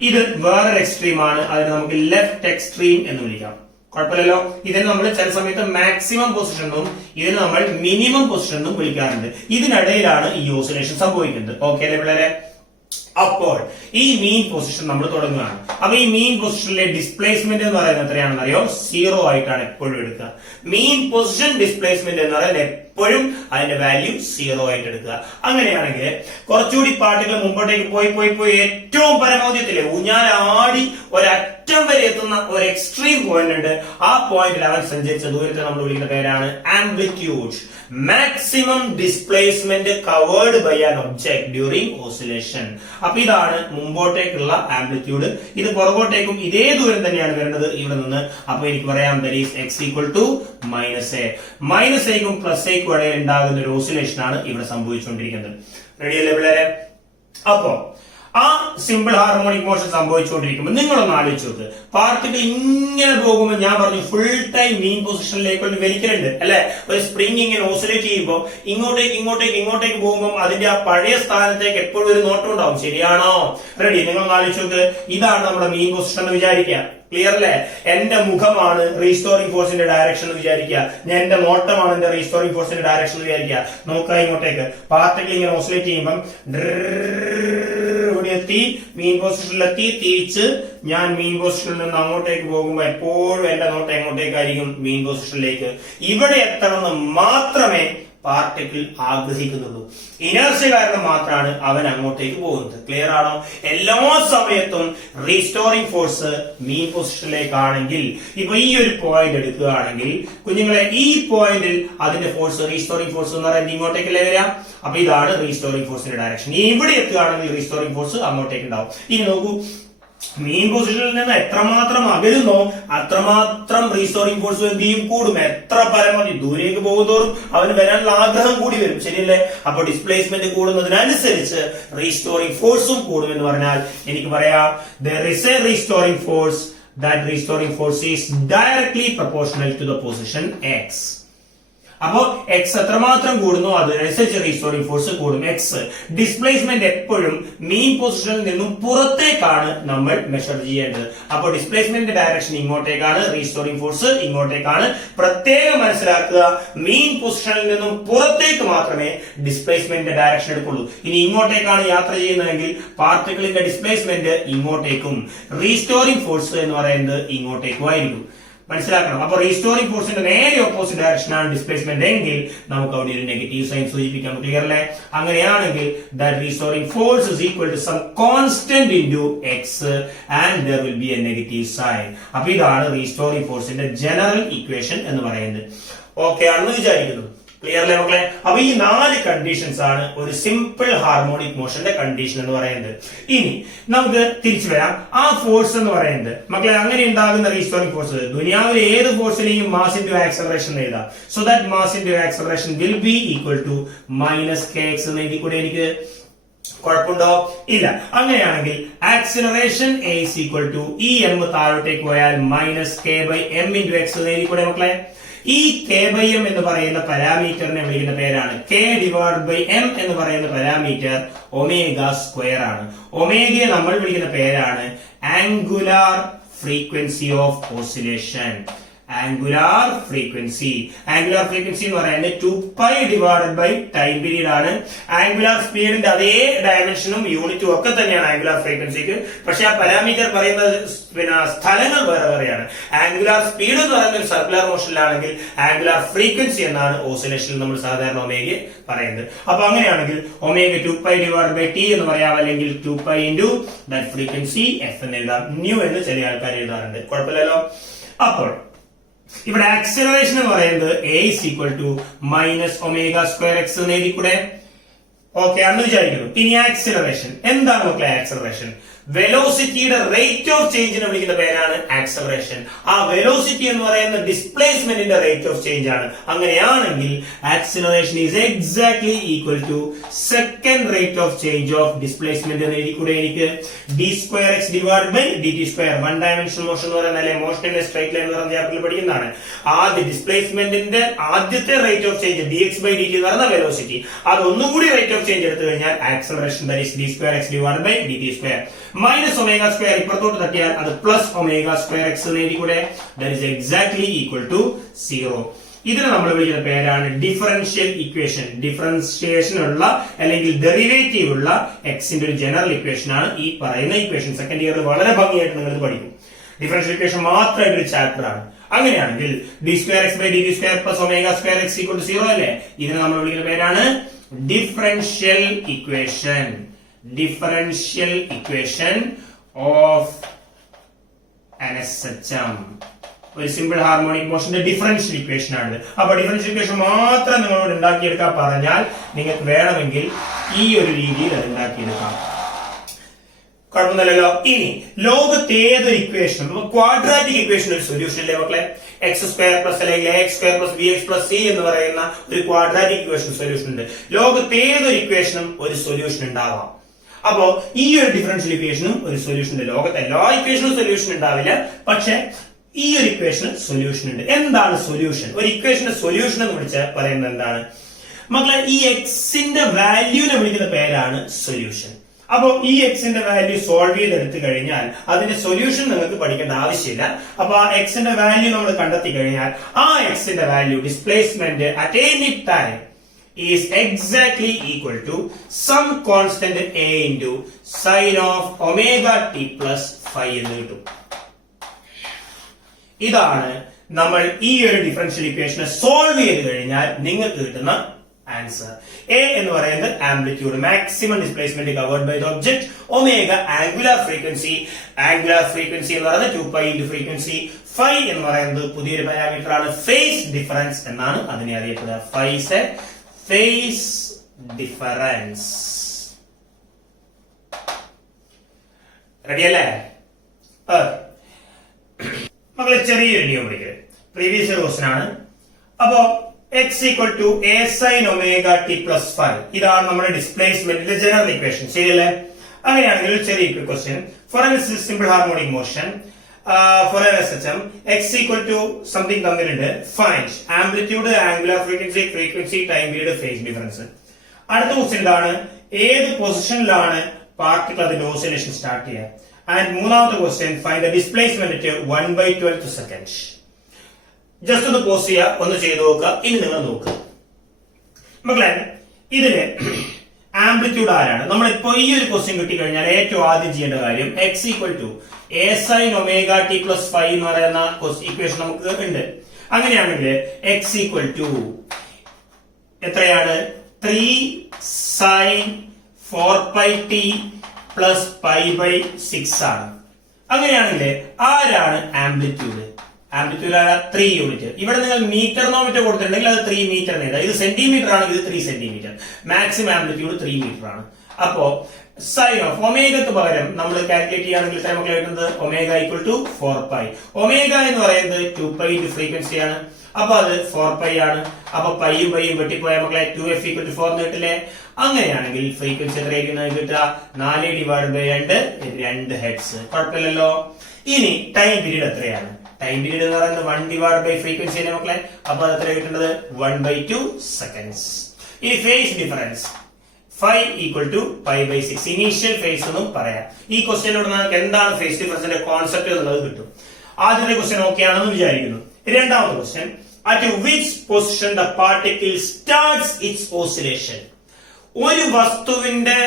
ഇത് വേറൊരു എക്സ്ട്രീം ആണ്. അതിന് നമുക്ക് ലെഫ്റ്റ് എക്സ്ട്രീം എന്ന് വിളിക്കാം. കുഴപ്പമില്ലല്ലോ. ഇതിന് നമ്മൾ ചില സമയത്ത് മാക്സിമം പൊസിഷൻ എന്നും ഇതിന് നമ്മൾ മിനിമം പൊസിഷൻ എന്നും വിളിക്കാറുണ്ട്. ഇതിനിടയിലാണ് ഈ ഓസിലേഷൻ സംഭവിക്കുന്നത്. ഓക്കെ അല്ലേ പിള്ളേരെ? അപ്പോൾ ഈ മീൻ പൊസിഷൻ നമ്മൾ തുടങ്ങുകയാണ്. അപ്പൊ ഈ മീൻ പൊസിഷനിലെ ഡിസ്പ്ലേസ്മെന്റ് എന്ന് പറയുന്നത് എത്രയാണെന്ന് അറിയോ? 0 ആയിട്ടാണ് എപ്പോഴും എടുക്കുക. മീൻ പൊസിഷൻ ഡിസ്പ്ലേസ്മെന്റ് എന്ന് പറയുന്നത് എപ്പോഴും അതിന്റെ വാല്യൂ 0 ആയിട്ട് എടുക്കുക. അങ്ങനെയാണെങ്കിൽ കുറച്ചുകൂടി പാർട്ടികൾ മുമ്പോട്ടേക്ക് പോയി ഏറ്റവും പരമാവധിയത്തിലെ ഊഞ്ഞാലാടി ഒരറ്റം വരെ എത്തുന്ന ഒരു എക്സ്ട്രീം പോയിന്റ് ഉണ്ട്. ആ പോയിന്റിൽ അവൻ സഞ്ചരിച്ച ദൂരത്തെ നമ്മൾ വിളിക്കുന്ന പേരാണ് amplitude. Maximum displacement covered by an object during oscillation. അപ്പൊ ഇതാണ് മുമ്പോട്ടേക്കുള്ള ആംപ്ലിറ്റ്യൂഡ്. ഇത് പുറകോട്ടേക്കും ഇതേ ദൂരം തന്നെയാണ് വരുന്നത് ഇവിടെ നിന്ന്. അപ്പൊ എനിക്ക് പറയാം x ഈക്വൽ ടു -a. -aക്കും +aക്കും ഇടയിൽ ഉണ്ടാകുന്ന ഒരു ഓസിലേഷൻ ആണ് ഇവിടെ സംഭവിച്ചുകൊണ്ടിരിക്കുന്നത്. റെഡിയല്ലേ പിള്ളേരെ? അപ്പോ ആ സിമ്പിൾ ഹാർമോണിക് മോഷൻ സംഭവിച്ചുകൊണ്ടിരിക്കുമ്പോൾ നിങ്ങളൊന്ന് ആലോചിച്ച് നോക്ക്. പാർട്ടികൾ ഇങ്ങനെ പോകുമ്പോൾ ഞാൻ പറഞ്ഞു ഫുൾ ടൈം മീൻ പൊസിഷനിലേക്ക് വലിക്കലുണ്ട് അല്ലെ? ഒരു സ്പ്രിംഗ് ഇങ്ങനെ ഓസിലേറ്റ് ചെയ്യുമ്പോൾ ഇങ്ങോട്ടേക്ക് പോകുമ്പോൾ അതിന്റെ ആ പഴയ സ്ഥാനത്തേക്ക് എപ്പോഴും ഒരു നോട്ടം ഉണ്ടാവും. ശരിയാണോ? റെഡി? നിങ്ങളൊന്ന് ആലോചിച്ച് നോക്ക്. ഇതാണ് നമ്മുടെ മീൻ പൊസിഷൻ എന്ന് വിചാരിക്കാം. ക്ലിയർ അല്ലേ? എന്റെ മുഖമാണ് റീസ്റ്റോറിംഗ് ഫോഴ്സിന്റെ ഡയറക്ഷൻ എന്ന് വിചാരിക്കുക. ഞാൻ എന്റെ നോട്ടമാണ് എന്റെ റീസ്റ്റോറിംഗ് ഫോഴ്സിന്റെ ഡയറക്ഷൻ എന്ന് വിചാരിക്കുക. നോക്കുക ഇങ്ങോട്ടേക്ക്. പാർട്ടികൾ ഇങ്ങനെ ഓസിലേറ്റ് ചെയ്യുമ്പോൾ ഇവിടെ എത്തി, മീൻ പൊസിഷനിലെത്തി, തിരിച്ച് ഞാൻ മീൻ പൊസിഷനിൽ നിന്ന് അങ്ങോട്ടേക്ക് പോകുമ്പോൾ എപ്പോഴും എന്റെ നോട്ടം എങ്ങോട്ടേക്കായിരിക്കും? മീൻ പൊസിഷനിലേക്ക്. ഇവിടെ എത്തണമെന്ന് മാത്രമേ പാർട്ടിക്കിൾ ആഗ്രഹിക്കുന്നുള്ളൂ. ഇനർഷ്യ കാരണം മാത്രമാണ് അവൻ അങ്ങോട്ടേക്ക് പോകുന്നത്. ക്ലിയർ ആണോ? എല്ലാ സമയത്തും റീസ്റ്റോറിംഗ് ഫോഴ്സ് മീൻ പൊസിഷനിലേക്കാണെങ്കിൽ, ഇപ്പൊ ഈ ഒരു പോയിന്റ് എടുക്കുകയാണെങ്കിൽ കുഞ്ഞുങ്ങളെ, ഈ പോയിന്റിൽ അതിന്റെ ഫോഴ്സ് റീസ്റ്റോറിംഗ് ഫോഴ്സ് എന്ന് പറയുന്നത് ഇങ്ങോട്ടേക്കല്ലേ വരാം. അപ്പൊ ഇതാണ് റീസ്റ്റോറിംഗ് ഫോഴ്സിന്റെ ഡയറക്ഷൻ. ഇവിടെ എത്തുകയാണെങ്കിൽ റീസ്റ്റോറിംഗ് ഫോഴ്സ് അങ്ങോട്ടേക്ക് ഉണ്ടാവും. ഇനി നോക്കൂ, മീൻ പൊസിഷനിൽ നിന്ന് എത്രമാത്രം അകലുന്നോ അത്രമാത്രം റീസ്റ്റോറിംഗ് ഫോഴ്സ് എന്ത് ചെയ്യും? കൂടും. എത്ര പരമാവധി ദൂരേക്ക് പോകുന്നതോറും അവന് വരാനുള്ള ആഗ്രഹം കൂടി വരും. ശരിയല്ലേ? അപ്പൊ ഡിസ്പ്ലേസ്മെന്റ് കൂടുന്നതിനനുസരിച്ച് റീസ്റ്റോറിംഗ് ഫോഴ്സും കൂടുമെന്ന് പറഞ്ഞാൽ എനിക്ക് പറയാം there is a restoring force. That restoring force is directly proportional to the position x. അപ്പോ എക്സ് എത്രമാത്രം കൂടുന്നു അതിനനുസരിച്ച് റീസ്റ്റോറിംഗ് ഫോഴ്സ് കൂടും. എക്സ് ഡിസ്പ്ലേസ്മെന്റ് എപ്പോഴും മീൻ പൊസിഷനിൽ നിന്നും പുറത്തേക്കാണ് നമ്മൾ മെഷർ ചെയ്യേണ്ടത്. അപ്പോൾ ഡിസ്പ്ലേസ്മെന്റ് ഡയറക്ഷൻ ഇങ്ങോട്ടേക്കാണ്, റീസ്റ്റോറിംഗ് ഫോഴ്സ് ഇങ്ങോട്ടേക്കാണ്. പ്രത്യേകം മനസ്സിലാക്കുക, മീൻ പൊസിഷനിൽ നിന്നും പുറത്തേക്ക് മാത്രമേ ഡിസ്പ്ലേസ്മെന്റ് ഡയറക്ഷൻ എടുക്കുള്ളൂ. ഇനി ഇങ്ങോട്ടേക്കാണ് യാത്ര ചെയ്യുന്നതെങ്കിൽ പാർട്ടിക്കിളിന്റെ ഡിസ്പ്ലേസ്മെന്റ് ഇങ്ങോട്ടേക്കും, റീസ്റ്റോറിംഗ് ഫോഴ്സ് എന്ന് പറയുന്നത് ഇങ്ങോട്ടേക്കും ആയിരിക്കും. മനസ്സിലാക്കണം. അപ്പൊ റീസ്റ്റോറിംഗ് ഫോഴ്സിന്റെ നേരെ ഓപ്പോസിറ്റ് ഡയറക്ഷൻ ആണ് ഡിസ്പ്ലേസ്മെന്റ് എങ്കിൽ നമുക്ക് അവിടെ ഒരു നെഗറ്റീവ് സൈൻ സൂചിപ്പിക്കാം. ക്ലിയർ അല്ലേ? അങ്ങനെയാണെങ്കിൽ that restoring force is equal to some constant into x and there will be a negative sign. അപ്പൊ ഇതാണ് റീസ്റ്റോറിംഗ് ഫോഴ്സിന്റെ ജനറൽ ഇക്വേഷൻ എന്ന് പറയുന്നത്. ഓക്കെ ആണെന്ന് വിചാരിക്കുന്നു. ക്ലിയർ അല്ലേ മക്കളെ? അപ്പൊ ഈ 4 കണ്ടീഷൻസ് ആണ് ഒരു സിമ്പിൾ ഹാർമോണിക് മോഷന്റെ കണ്ടീഷൻ എന്ന് പറയുന്നത്. ഇനി നമുക്ക് തിരിച്ചു വരാം. ആ ഫോഴ്സ് എന്ന് പറയുന്നത് മക്കളെ, അങ്ങനെ ഉണ്ടാകുന്ന റീസ്റ്റോറിംഗ് ഫോഴ്സ് ദുനിയാവിലെ ഏത് ഫോഴ്സിനെയും മാസ് ഇൻടു ആക്സലറേഷൻ എഴുതാം. So that mass into acceleration will be equal to -kx എന്ന് എഴുതി കൂടെ എനിക്ക് കുഴപ്പമുണ്ടോ? ഇല്ല. അങ്ങനെയാണെങ്കിൽ acceleration a is equal to ഈ m താഴോട്ടേക്ക് പോയാൽ -k/m into x എന്ന് എഴുതി കൂടെ മക്കളെ? ഈ k/m എന്ന് പറയുന്ന പാരാമീറ്ററിനെ വിളിക്കുന്ന പേരാണ് k/m എന്ന് പറയുന്ന പാരാമീറ്റർ ഒമേഗ സ്ക്വയർ ആണ്. ഒമേഗയെ നമ്മൾ വിളിക്കുന്ന പേരാണ് angular frequency of oscillation. Angular frequency എന്ന് പറയുന്നത് 2π ടൈം പീരീഡ് ആണ്. ആംഗുലാർ സ്പീഡിന്റെ അതേ ഡയമെൻഷനും യൂണിറ്റും ഒക്കെ തന്നെയാണ് ആംഗുലാർ ഫ്രീക്വൻസിക്ക്. പക്ഷെ ആ പാരാമീറ്റർ പറയുന്ന സ്ഥലങ്ങൾ വേറെ വേറെയാണ്. ആംഗുലാർ സ്പീഡ് എന്ന് പറയുന്നത് ഒരു സർക്കുലർ മോഷനിലാണെങ്കിൽ ആംഗുലാർ ഫ്രീക്വൻസി എന്നാണ് ഓസിലേഷനിൽ നമ്മൾ സാധാരണ ഒമേഗയെ പറയുന്നത്. അപ്പൊ അങ്ങനെയാണെങ്കിൽ ഒമേഗ 2π/t എന്ന് പറയാം, അല്ലെങ്കിൽ 2π into that frequency f എന്ന് എഴുതാം. ന്യൂ എന്ന് ചില ആൾക്കാർ എഴുതാറുണ്ട്. കുഴപ്പമില്ലല്ലോ. അപ്പോൾ ഇവിടെ ആക്സിലറേഷൻ എന്ന് പറയുന്നത് a is equal to -ω²x എന്ന് എഴുതിക്കൂടെ? ഓക്കെ ആണെന്ന് വിചാരിക്കുന്നു. ഇനി ആക്സിലറേഷൻ എന്താണ് മക്കളെ? ആക്സിലറേഷൻ വെലോസിറ്റിയുടെ റേറ്റ് ഓഫ് ചേഞ്ചിനെ വിളിക്കുന്ന പേരാണ് ആക്സലറേഷൻ. ആ വെലോസിറ്റി എന്ന് പറയുന്ന ഡിസ്പ്ലേസ്മെന്റിന്റെ റേറ്റ് ഓഫ് ചേഞ്ച് ആണ്. അങ്ങനെയാണെങ്കിൽ acceleration is exactly equal to second rate of change of displacement എന്ന് എഴുതിക്കൂടെ എനിക്ക്? d²x divide by dt². One dimensional motion എന്ന് പറയുന്ന മോഷൻ ഇൻ സ്ട്രൈറ്റ് ലൈൻ എന്ന് പറയുന്ന ചാപ്റ്ററിൽ പഠിക്കുന്നതാണ്. ആദ്യ ഡിസ്പ്ലേസ്മെന്റിന്റെ ആദ്യത്തെ rate of change dx by dt എന്ന് പറയുന്ന വെലോസിറ്റി, അതൊന്നുകൂടി റേറ്റ് ഓഫ് ചേഞ്ച് എടുത്തു കഴിഞ്ഞാൽ acceleration d²x divide by dt². Minus omega square ഇപ്പുറത്തോട്ട് തട്ടിയാൽ അത് പ്ലസ് ഒമേഗ സ്ക്വയർ എക്സ് എന്ന് എഴുതിക്കൂടെ? That is exactly equal to 0. ഇതിനെ നമ്മൾ വിളിക്കുന്ന പേരാണ് ഡിഫറൻഷ്യൽ ഇക്വേഷൻ. ഡിഫറൻഷിയേഷൻ ഉള്ള അല്ലെങ്കിൽ ഡെറിവേറ്റീവ് ഉള്ള എക്സിന്റെ ഒരു ജനറൽ ഇക്വേഷൻ ആണ് ഈ പറയുന്ന ഇക്വേഷൻ. സെക്കൻഡ് ഇയറിൽ വളരെ ഭംഗിയായിട്ട് നിങ്ങൾ ഇത് പഠിക്കും. ഡിഫറൻഷ്യൽ ഇക്വേഷൻ മാത്രമായിട്ട് ഒരു ചാപ്റ്റർ ആണ്. അങ്ങനെയാണെങ്കിൽ d²x by dt² plus omega square x equal to 0 അല്ലേ? ഇതിനെ നമ്മൾ വിളിക്കുന്ന പേരാണ് differential equation. Differential equation of an SHM. ഒരു സിമ്പിൾ ഹാർമോണിക് മോഷന്റെ ഡിഫറൻഷ്യൽ ഇക്വേഷൻ ആണ്. അപ്പൊ ഡിഫറൻഷ്യൽ ഇക്വേഷൻ മാത്രം നിങ്ങളോട് ഉണ്ടാക്കിയെടുക്കാൻ പറഞ്ഞാൽ നിങ്ങൾക്ക് വേണമെങ്കിൽ ഈ ഒരു രീതിയിൽ അത് ഉണ്ടാക്കിയെടുക്കാം. കുഴപ്പമൊന്നുമില്ലല്ലോ. ഇനി ലോകത്ത് ഏതൊരു ഇക്വേഷനും ക്വാഡ്രാറ്റിക് ഇക്വേഷൻ ഒരു സൊല്യൂഷൻ അല്ലേ മക്കളെ? x² പ്ലസ് അല്ലെങ്കിൽ ax² plus bx plus c എന്ന് പറയുന്ന ഒരു ക്വാഡ്രാറ്റിക് ഇക്വേഷൻ സൊല്യൂഷൻ ഉണ്ട്. ലോകത്ത് ഏതൊരു ഇക്വേഷനും ഒരു സൊല്യൂഷൻ ഉണ്ടാവാം. അപ്പോ ഈ ഒരു ഡിഫറൻഷ്യൽ ഇക്വേഷനും ഒരു സൊല്യൂഷൻ ഉണ്ട്. ലോകത്തെ എല്ലാ ഇക്വേഷനും സൊല്യൂഷൻ ഉണ്ടാവില്ല, പക്ഷെ ഈ ഒരു ഇക്വേഷന് സൊല്യൂഷൻ ഉണ്ട്. എന്താണ് സൊല്യൂഷൻ? ഒരു ഇക്വേഷന്റെ സൊല്യൂഷൻ എന്ന് വിളിച്ചാൽ പറയുന്നത് എന്താണ് മക്കളെ? ഈ എക്സിന്റെ വാല്യൂനെ വിളിക്കുന്ന പേരാണ് സൊല്യൂഷൻ. അപ്പോ ഈ എക്സിന്റെ വാല്യൂ സോൾവ് ചെയ്തെടുത്തു കഴിഞ്ഞാൽ അതിന്റെ സൊല്യൂഷൻ നിങ്ങൾക്ക് പഠിക്കേണ്ട ആവശ്യമില്ല. അപ്പൊ ആ എക്സിന്റെ വാല്യൂ നമ്മൾ കണ്ടെത്തി കഴിഞ്ഞാൽ ആ എക്സിന്റെ value displacement at any time is exactly equal to some constant a into sin of omega t plus phi എന്ന് കിട്ടും. ഇതാണ് നമ്മൾ ഈ ഒരു ഡിഫറൻഷ്യൽ ഇക്വേഷനെ സോൾവ് ചെയ്ത് കഴിഞ്ഞാൽ നിങ്ങൾക്ക് കിട്ടുന്ന ആൻസർ. എ എന്ന് പറയുന്നത് amplitude, maximum displacement covered by the object. Omega angular frequency. Angular frequency എന്ന് പറയുന്നത് 2π into ഫ്രീക്വൻസി. phi എന്ന് പറയുന്നത് പുതിയൊരു പാരാമീറ്റർ ആണ്. ഫേസ് ഡിഫറൻസ് എന്നാണ് അതിനെ അറിയപ്പെടുക. phi is a phase difference. Ready അല്ലേ? മക്കളെ ചെറിയൊരു നിയമം പഠിക്കരുത്. പ്രീവിയസ് ഇയർ ക്വസ്റ്റൻ ആണ്. അപ്പോ x equal to a sin omega t plus phi. ഇതാണ് നമ്മുടെ ഡിസ്പ്ലേസ്മെന്റിന്റെ ജനറൽ ഇക്വേഷൻ. ശരിയല്ലേ? അങ്ങനെയാണെങ്കിൽ ഒരു ചെറിയ question. For an simple harmonic motion for an SHM x equal to something തന്നിട്ടുണ്ട്. find amplitude, angular frequency, frequency, time period, phase difference. അടുത്ത ക്വസ്റ്റ്യൻ ഇതാണ്, ഏത് പൊസിഷനിലാണ് പാർട്ടിക്കിൾ അതിന്റെ ഓസിലേഷൻ സ്റ്റാർട്ട് ചെയ്യുക? ആൻഡ് മൂന്നാമത്തെ question, find the displacement at 1/12 second. Just ഒന്ന് പോസ് ചെയ്യുക, ഒന്ന് ചെയ്ത് നോക്കുക. ഇനി നിങ്ങൾ നോക്കുക മക്കളെ, ഇതിന് ആംപ്ലിറ്റ്യൂഡ് ആരാണ്? നമ്മളിപ്പോ ഈ ഒരു ക്വസ്റ്റ്യൻ കിട്ടിക്കഴിഞ്ഞാൽ ഏറ്റവും ആദ്യം ചെയ്യേണ്ട കാര്യം x equal to a sin omega t plus phi എന്ന് പറയുന്ന ഇക്വേഷൻ നമുക്ക് ഉണ്ട്. അങ്ങനെയാണെങ്കിൽ x ഈക്വൽ ടു എത്രയാണ്? 3 sin 4πt plus pi by 6 ആണ്. അങ്ങനെയാണെങ്കിൽ ആരാണ് ആംപ്ലിറ്റ്യൂഡ്? ആംപ്ലിറ്റ്യൂഡ് ആണ് 3 യൂണിറ്റ്. ഇവിടെ നിങ്ങൾ മീറ്ററിനോമീറ്റർ കൊടുത്തിട്ടുണ്ടെങ്കിൽ അത് 3 മീറ്റർ എഴുതാം. ഇത് സെന്റിമീറ്റർ ആണെങ്കിൽ ഇത് 3 സെന്റിമീറ്റർ. മാക്സിമം ആംപ്ലിറ്റ്യൂഡ് 3 മീറ്റർ ആണ്. അപ്പോ സൈൻ ഓഫ് ഒമേഗക്ക് പകരം നമ്മൾ കാൽക്കുലേറ്റ് ചെയ്യുകയാണെങ്കിൽ നമുക്ക് കിട്ടുന്നത് ഒമേഗ ഈക്വൽ ടു 4π. ഒമേഗ എന്ന് പറയുന്നത് 2π ഫ്രീക്വൻസി ആണ്. അപ്പൊ അത് 4π ആണ്. അപ്പൊ പൈയും പൈയും വെട്ടിപ്പോയ മക്കളെ 2f ഈക്വൽ ടു 4 എന്ന് കിട്ടില്ലേ? അങ്ങനെയാണെങ്കിൽ ഫ്രീക്വൻസി എത്രയായിരിക്കും കിട്ടുക? 4 ഡിവൈഡ് ബൈ 2 ഹെർട്സ്. കുഴപ്പമില്ലല്ലോ. ഇനി ടൈം പീരീഡ് എത്രയാണ്? ടൈം പീരീഡ് എന്ന് പറയുന്നത് 1 ഡിവൈഡ് ബൈ ഫ്രീക്വൻസി അല്ലേ മക്കളെ? അപ്പൊ അത് എത്ര കിട്ടുന്നത്? 1/2 സെക്കൻഡ്സ്. ഇനി phase difference 5 equal to π/6. Initial phase എന്നും പറയാം. ഈ ക്വസ്റ്റ്യനിലൂടെ നമുക്ക് എന്താണ് ഫേസ് ഡിഫറൻസിന്റെ കോൺസെപ്റ്റ് എന്നുള്ളത് കിട്ടും. ആദ്യത്തെ ക്വസ്റ്റ്യൻ ഓക്കെ ആണെന്ന് വിചാരിക്കുന്നു. രണ്ടാമത്തെ question, at which position the particle starts it's oscillation. ഒരു വസ്തുവിന്റെ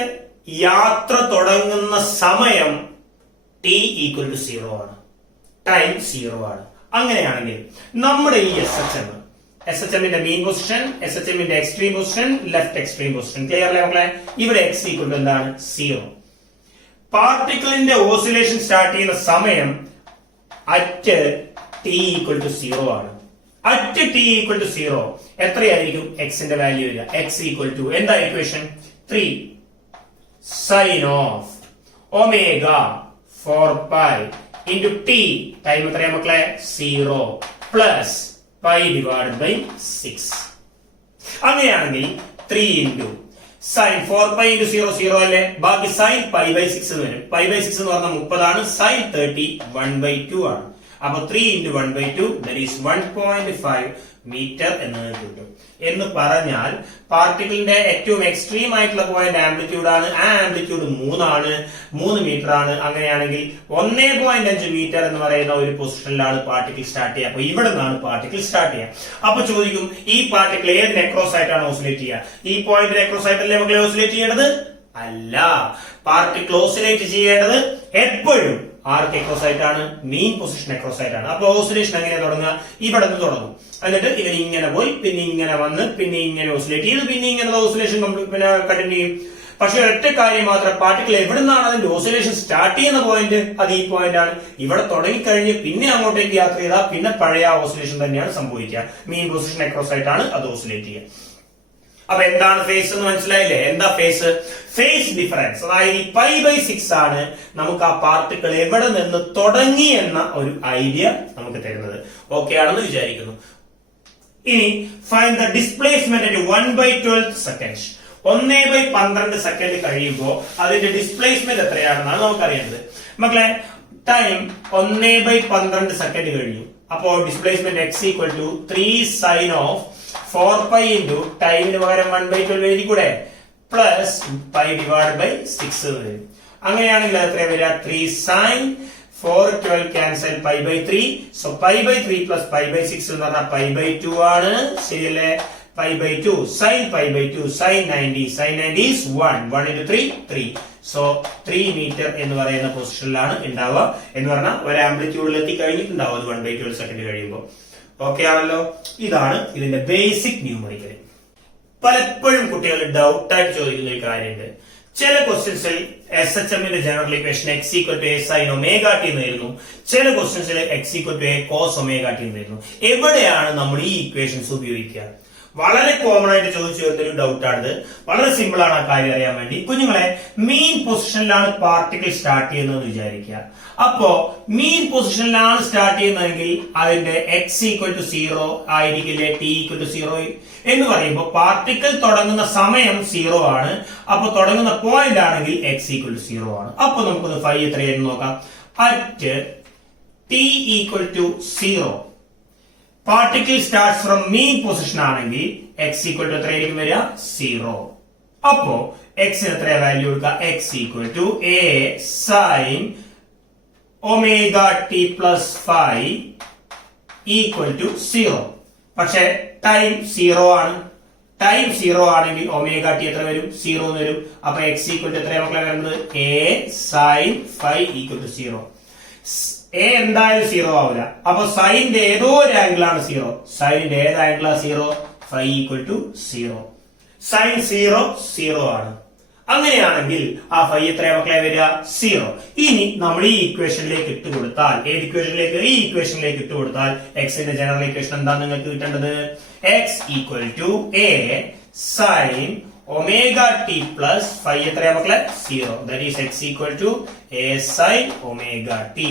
യാത്ര തുടങ്ങുന്ന സമയം t ഈക്വൽ ടു 0 ആണ്. ടൈം 0 ആണ്. അങ്ങനെയാണെങ്കിൽ നമ്മുടെ ഈ SHMന്റെ മീൻ പൊസിഷൻ, SHMന്റെ extreme position, left extreme position. Clear അല്ലേ മക്കളെ? ഇവിടെ x ഈക്വൽ ടു എന്താണ്? 0. പാർട്ടിക്കിളിന്റെ ഓസിലേഷൻ സ്റ്റാർട്ട് ചെയ്യുന്ന സമയം അറ്റ് t ഈക്വൽ ടു 0 ആണ്. അറ്റ് t ഈക്വൽ ടു 0 എത്രയായിരിക്കും എക്സിന്റെ വാല്യൂ വരിക? x ഈക്വൽ ടു എന്താ equation? 3 sine of omega 4 pi into t time എത്രയാ മക്കളെ 0 പ്ലസ് പൈ ഡിവൈഡ് ബൈ 6. അങ്ങനെയാണെങ്കിൽ 3 ഇൻറ്റു സൈൻ 4 പൈ ഇൻറ്റു 0 0 അല്ലേ, ബാക്കി സൈൻ പൈ ബൈ 6 എന്ന് വരും. പൈ ബൈ 6 എന്ന് പറഞ്ഞാൽ 30 ആണ്, സൈൻ 30 1/2 ആണ്. അപ്പൊ 3 ഇൻറ്റു 1/2 ദാറ്റ് ഈസ് 1.5 മീറ്റർ എന്ന് കിട്ടും. എന്ന് പറഞ്ഞാൽ പാർട്ടിക്കിളിന്റെ ഏറ്റവും എക്സ്ട്രീം ആയിട്ടുള്ള പോയിന്റ് ആംപ്ലിറ്റ്യൂഡ് ആണ്. ആ ആംപ്ലിറ്റ്യൂഡ് 3 മീറ്റർ ആണ്. അങ്ങനെയാണെങ്കിൽ 1.5 മീറ്റർ എന്ന് പറയുന്ന ഒരു പൊസിഷനിലാണ് പാർട്ടിക്കിൾ സ്റ്റാർട്ട് ചെയ്യുക. അപ്പൊ ഇവിടെ നിന്നാണ് പാർട്ടിക്കിൾ സ്റ്റാർട്ട് ചെയ്യുക. അപ്പൊ ചോദിക്കും, ഈ പാർട്ടിക്കിൾ ഏതിന് അക്രോസ് ആയിട്ടാണ് ഓസിലേറ്റ് ചെയ്യുക? ഈ പോയിന്റിന് അക്രോസ് ആയിട്ടല്ലേ മക്കളെ ഓസിലേറ്റ് ചെയ്യേണ്ടത്? അല്ല, പാർട്ടിക്കിൾ ഓസിലേറ്റ് ചെയ്യേണ്ടത് എപ്പോഴും ആർക്ക് അക്രോസ് ആയിട്ടാണ്? മെയിൻ പൊസിഷൻ അക്രോസ് ആയിട്ടാണ്. അപ്പൊ ഓസിലേഷൻ എങ്ങനെ തുടങ്ങുക? ഇവിടെ നിന്ന് തുടങ്ങും. എന്നിട്ട് ഇവൻ ഇങ്ങനെ പോയി, പിന്നെ ഇങ്ങനെ വന്ന്, പിന്നെ ഇങ്ങനെ ഓസിലേറ്റ് ചെയ്ത്, പിന്നെ ഇങ്ങനെ ഓസിലേഷൻ പിന്നെ കണ്ടിന്യൂ ചെയ്യും. പക്ഷെ ഒറ്റ കാര്യം മാത്രം, പാർട്ടിക്കിൾ എവിടെ നിന്നാണ് അതിന്റെ ഓസിലേഷൻ സ്റ്റാർട്ട് ചെയ്യുന്ന പോയിന്റ്, അത് ഈ പോയിന്റ് ആണ്. ഇവിടെ തുടങ്ങിക്കഴിഞ്ഞ് പിന്നെ അങ്ങോട്ടേക്ക് യാത്ര ചെയ്താൽ പിന്നെ പഴയ ഓസിലേഷൻ തന്നെയാണ് സംഭവിക്കുക. മെയിൻ പൊസിഷൻ അക്രോസ് ആയിട്ടാണ് അത് ഓസിലേറ്റ് ചെയ്യുക. അപ്പൊ എന്താണ് ഫേസ് എന്ന് മനസ്സിലായില്ലേ? എന്താ ഫേസ്? ഫേസ് ഡിഫറൻസ്, അതായത് ഈ പൈ ബൈ 6 ആണ് നമുക്ക് ആ പാർട്ടിക്കിൾ എവിടെ നിന്ന് തുടങ്ങി എന്ന ഒരു ഐഡിയ നമുക്ക് തരുന്നത്. ഓക്കെ ആണെന്ന് വിചാരിക്കുന്നു. ഇനി find the displacement at 1/12 second. 1/12 second കഴിയുമ്പോൾ അതിന്റെ ഡിസ്പ്ലേസ്മെന്റ് എത്രയാണെന്നാണ് നമുക്കറിയേണ്ടത്. മക്കളെ, ടൈം 1/12 സെക്കൻഡ് കഴിഞ്ഞു. അപ്പോ displacement x equal to 3 sine of 4 pi into ടൈമിന് പകരം 1/12 എഴുതി കൂടെ, പ്ലസ് പൈ ഡിവൈഡ് ബൈ 6 വരും. അങ്ങനെയാണെങ്കിൽ അത് എത്ര വരിക? 3 sine 4 12 cancel, pi by 3. So pi by 3 plus pi by 6 എന്ന് പറഞ്ഞാൽ പൈ ബൈ 2 ആണ്. ശരിയല്ലേ? Pi by 2 sine pi by 2 sine 90. Sine 90 is 1 into 3 3. So 3 metre എന്ന് പറയുന്ന പൊസിഷനിലാണ് ഉണ്ടാവുക. എന്ന് പറഞ്ഞാൽ ഒരു ആംപ്ലിറ്റ്യൂഡിൽ എത്തി കഴിഞ്ഞിട്ടുണ്ടാവും അത് 1/12 സെക്കൻഡ് കഴിയുമ്പോൾ. ഓക്കെ ആണല്ലോ? ഇതാണ് ഇതിന്റെ ബേസിക് ന്യൂമറിക്കൽ. പലപ്പോഴും കുട്ടികൾ ഡൗട്ടായിട്ട് ചോദിക്കുന്ന ഒരു കാര്യമുണ്ട്. ചില ക്വസ്റ്റ്യൻസിൽ SHMന്റെ general equation x equal to a sin omega t എന്നായിരുന്നു. ചില ക്വസ്റ്റ്യൻസിൽ x equal to a cos omega t എന്നായിരുന്നു. എവിടെയാണ് നമ്മൾ ഈ ഇക്വേഷൻസ് ഉപയോഗിക്കുക? വളരെ കോമൺ ആയിട്ട് ചോദിച്ചു വരുന്ന ഒരു ഡൗട്ടാണിത്. വളരെ സിമ്പിൾ ആണ് ആ കാര്യം അറിയാൻ വേണ്ടി. കുഞ്ഞുങ്ങളെ, മെയിൻ പൊസിഷനിലാണ് പാർട്ടിക്കിൾ സ്റ്റാർട്ട് ചെയ്യുന്നത് വിചാരിക്കുക. അപ്പോ മെയിൻ പൊസിഷനിലാണ് സ്റ്റാർട്ട് ചെയ്യുന്നതെങ്കിൽ അതിന്റെ x ഈക്വൽ ടു 0 ആയിരിക്കില്ലേ t ഈക്വൽ ടു 0 എന്ന് പറയുമ്പോൾ പാർട്ടിക്കിൾ തുടങ്ങുന്ന സമയം 0 ആണ്. അപ്പൊ തുടങ്ങുന്ന പോയിന്റ് ആണെങ്കിൽ x ഈക്വൽ ടു 0 ആണ്. അപ്പൊ നമുക്കൊന്ന് ഫൈ എത്രയായിരുന്നു നോക്കാം. At t equal to 0 particle start from mean position ആണെങ്കിൽ x ഈക്വൽ ടു എത്രയായിരിക്കും വരിക? 0. അപ്പോ x ന് എത്ര വാല്യൂ കൊടുക്കുക? x equal to a sin omega t plus 5 equal to 0. പക്ഷെ ടൈം 0 ആണ്. ടൈം 0 ആണെങ്കിൽ ഒമേഗ ടി എത്ര വരും? 0 എന്ന് വരും. അപ്പൊ x ഈക്വൽ ടു എത്രയാണ് മക്കളെ വരുന്നത്? a sin 5 equal to 0. a എന്തായാലും 0 ആവില്ല. അപ്പൊ സൈനിന്റെ ഏതോ ഒരു ആംഗിൾ ആണ് 0. സൈനിന്റെ ഏത് ആംഗിൾ ആണ് 0? 5 ഈക്വൽ ടു 0. സൈൻ 0 ആണ്. അങ്ങനെയാണെങ്കിൽ ആ ഫൈ എത്രയാ മക്കളെ വരിക? 0. ഇനി നമ്മൾ ഈ ഇക്വേഷനിലേക്ക് ഇട്ടുകൊടുത്താൽ, ഏത് ഇക്വേഷനിലേക്ക്? ഈ ഇക്വേഷനിലേക്ക് ഇട്ടുകൊടുത്താൽ എക്സിന്റെ ജനറൽ ഇക്വേഷൻ എന്താ നിങ്ങൾക്ക് കിട്ടേണ്ടത്? x equal to a sin omega t plus 5 എത്രയാ മക്കളെ? 0. That is x equal to a sin omega t.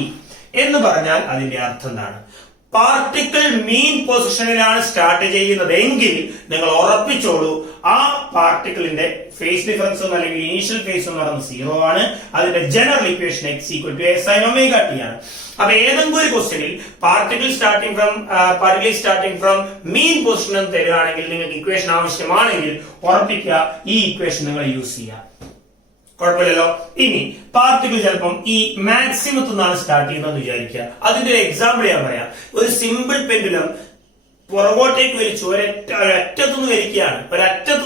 എന്ന് പറഞ്ഞാൽ അതിന്റെ അർത്ഥം എന്താണ്? പാർട്ടിക്കിൾ മെയിൻ പൊസിഷനിലാണ് സ്റ്റാർട്ട് ചെയ്യുന്നതെങ്കിൽ നിങ്ങൾ ഉറപ്പിച്ചോളൂ, ആ പാർട്ടിക്കിളിന്റെ ഫേസ് ഡിഫറൻസ് അല്ലെങ്കിൽ ഇനീഷ്യൽ ഫേസ് എന്ന് പറയുന്നത് 0 ആണ്. അതിന്റെ general equation x equal to a sin omega t ആണ്. അപ്പൊ ഏതെങ്കിലും ഒരു ക്വസ്റ്റ്യനിൽ particle starting from mean position എന്ന് തരികയാണെങ്കിൽ, നിങ്ങൾക്ക് ഇക്വേഷൻ ആവശ്യമാണെങ്കിൽ ഉറപ്പിക്കുക ഈ ഇക്വേഷൻ നിങ്ങൾ യൂസ് ചെയ്യുക. കുഴപ്പമില്ലല്ലോ. ഇനി പാർട്ടിക്കിൾ ചിലപ്പം ഈ മാക്സിമത്തിൽ നിന്നാണ് സ്റ്റാർട്ട് ചെയ്യുന്നത് വിചാരിക്കുക. അതിന്റെ ഒരു എക്സാമ്പിൾ ഞാൻ പറയാം. ഒരു സിമ്പിൾ പെൻഡുലം പുറകോട്ടേക്ക് വലിച്ചു ഒരറ്റത്തുനിന്ന്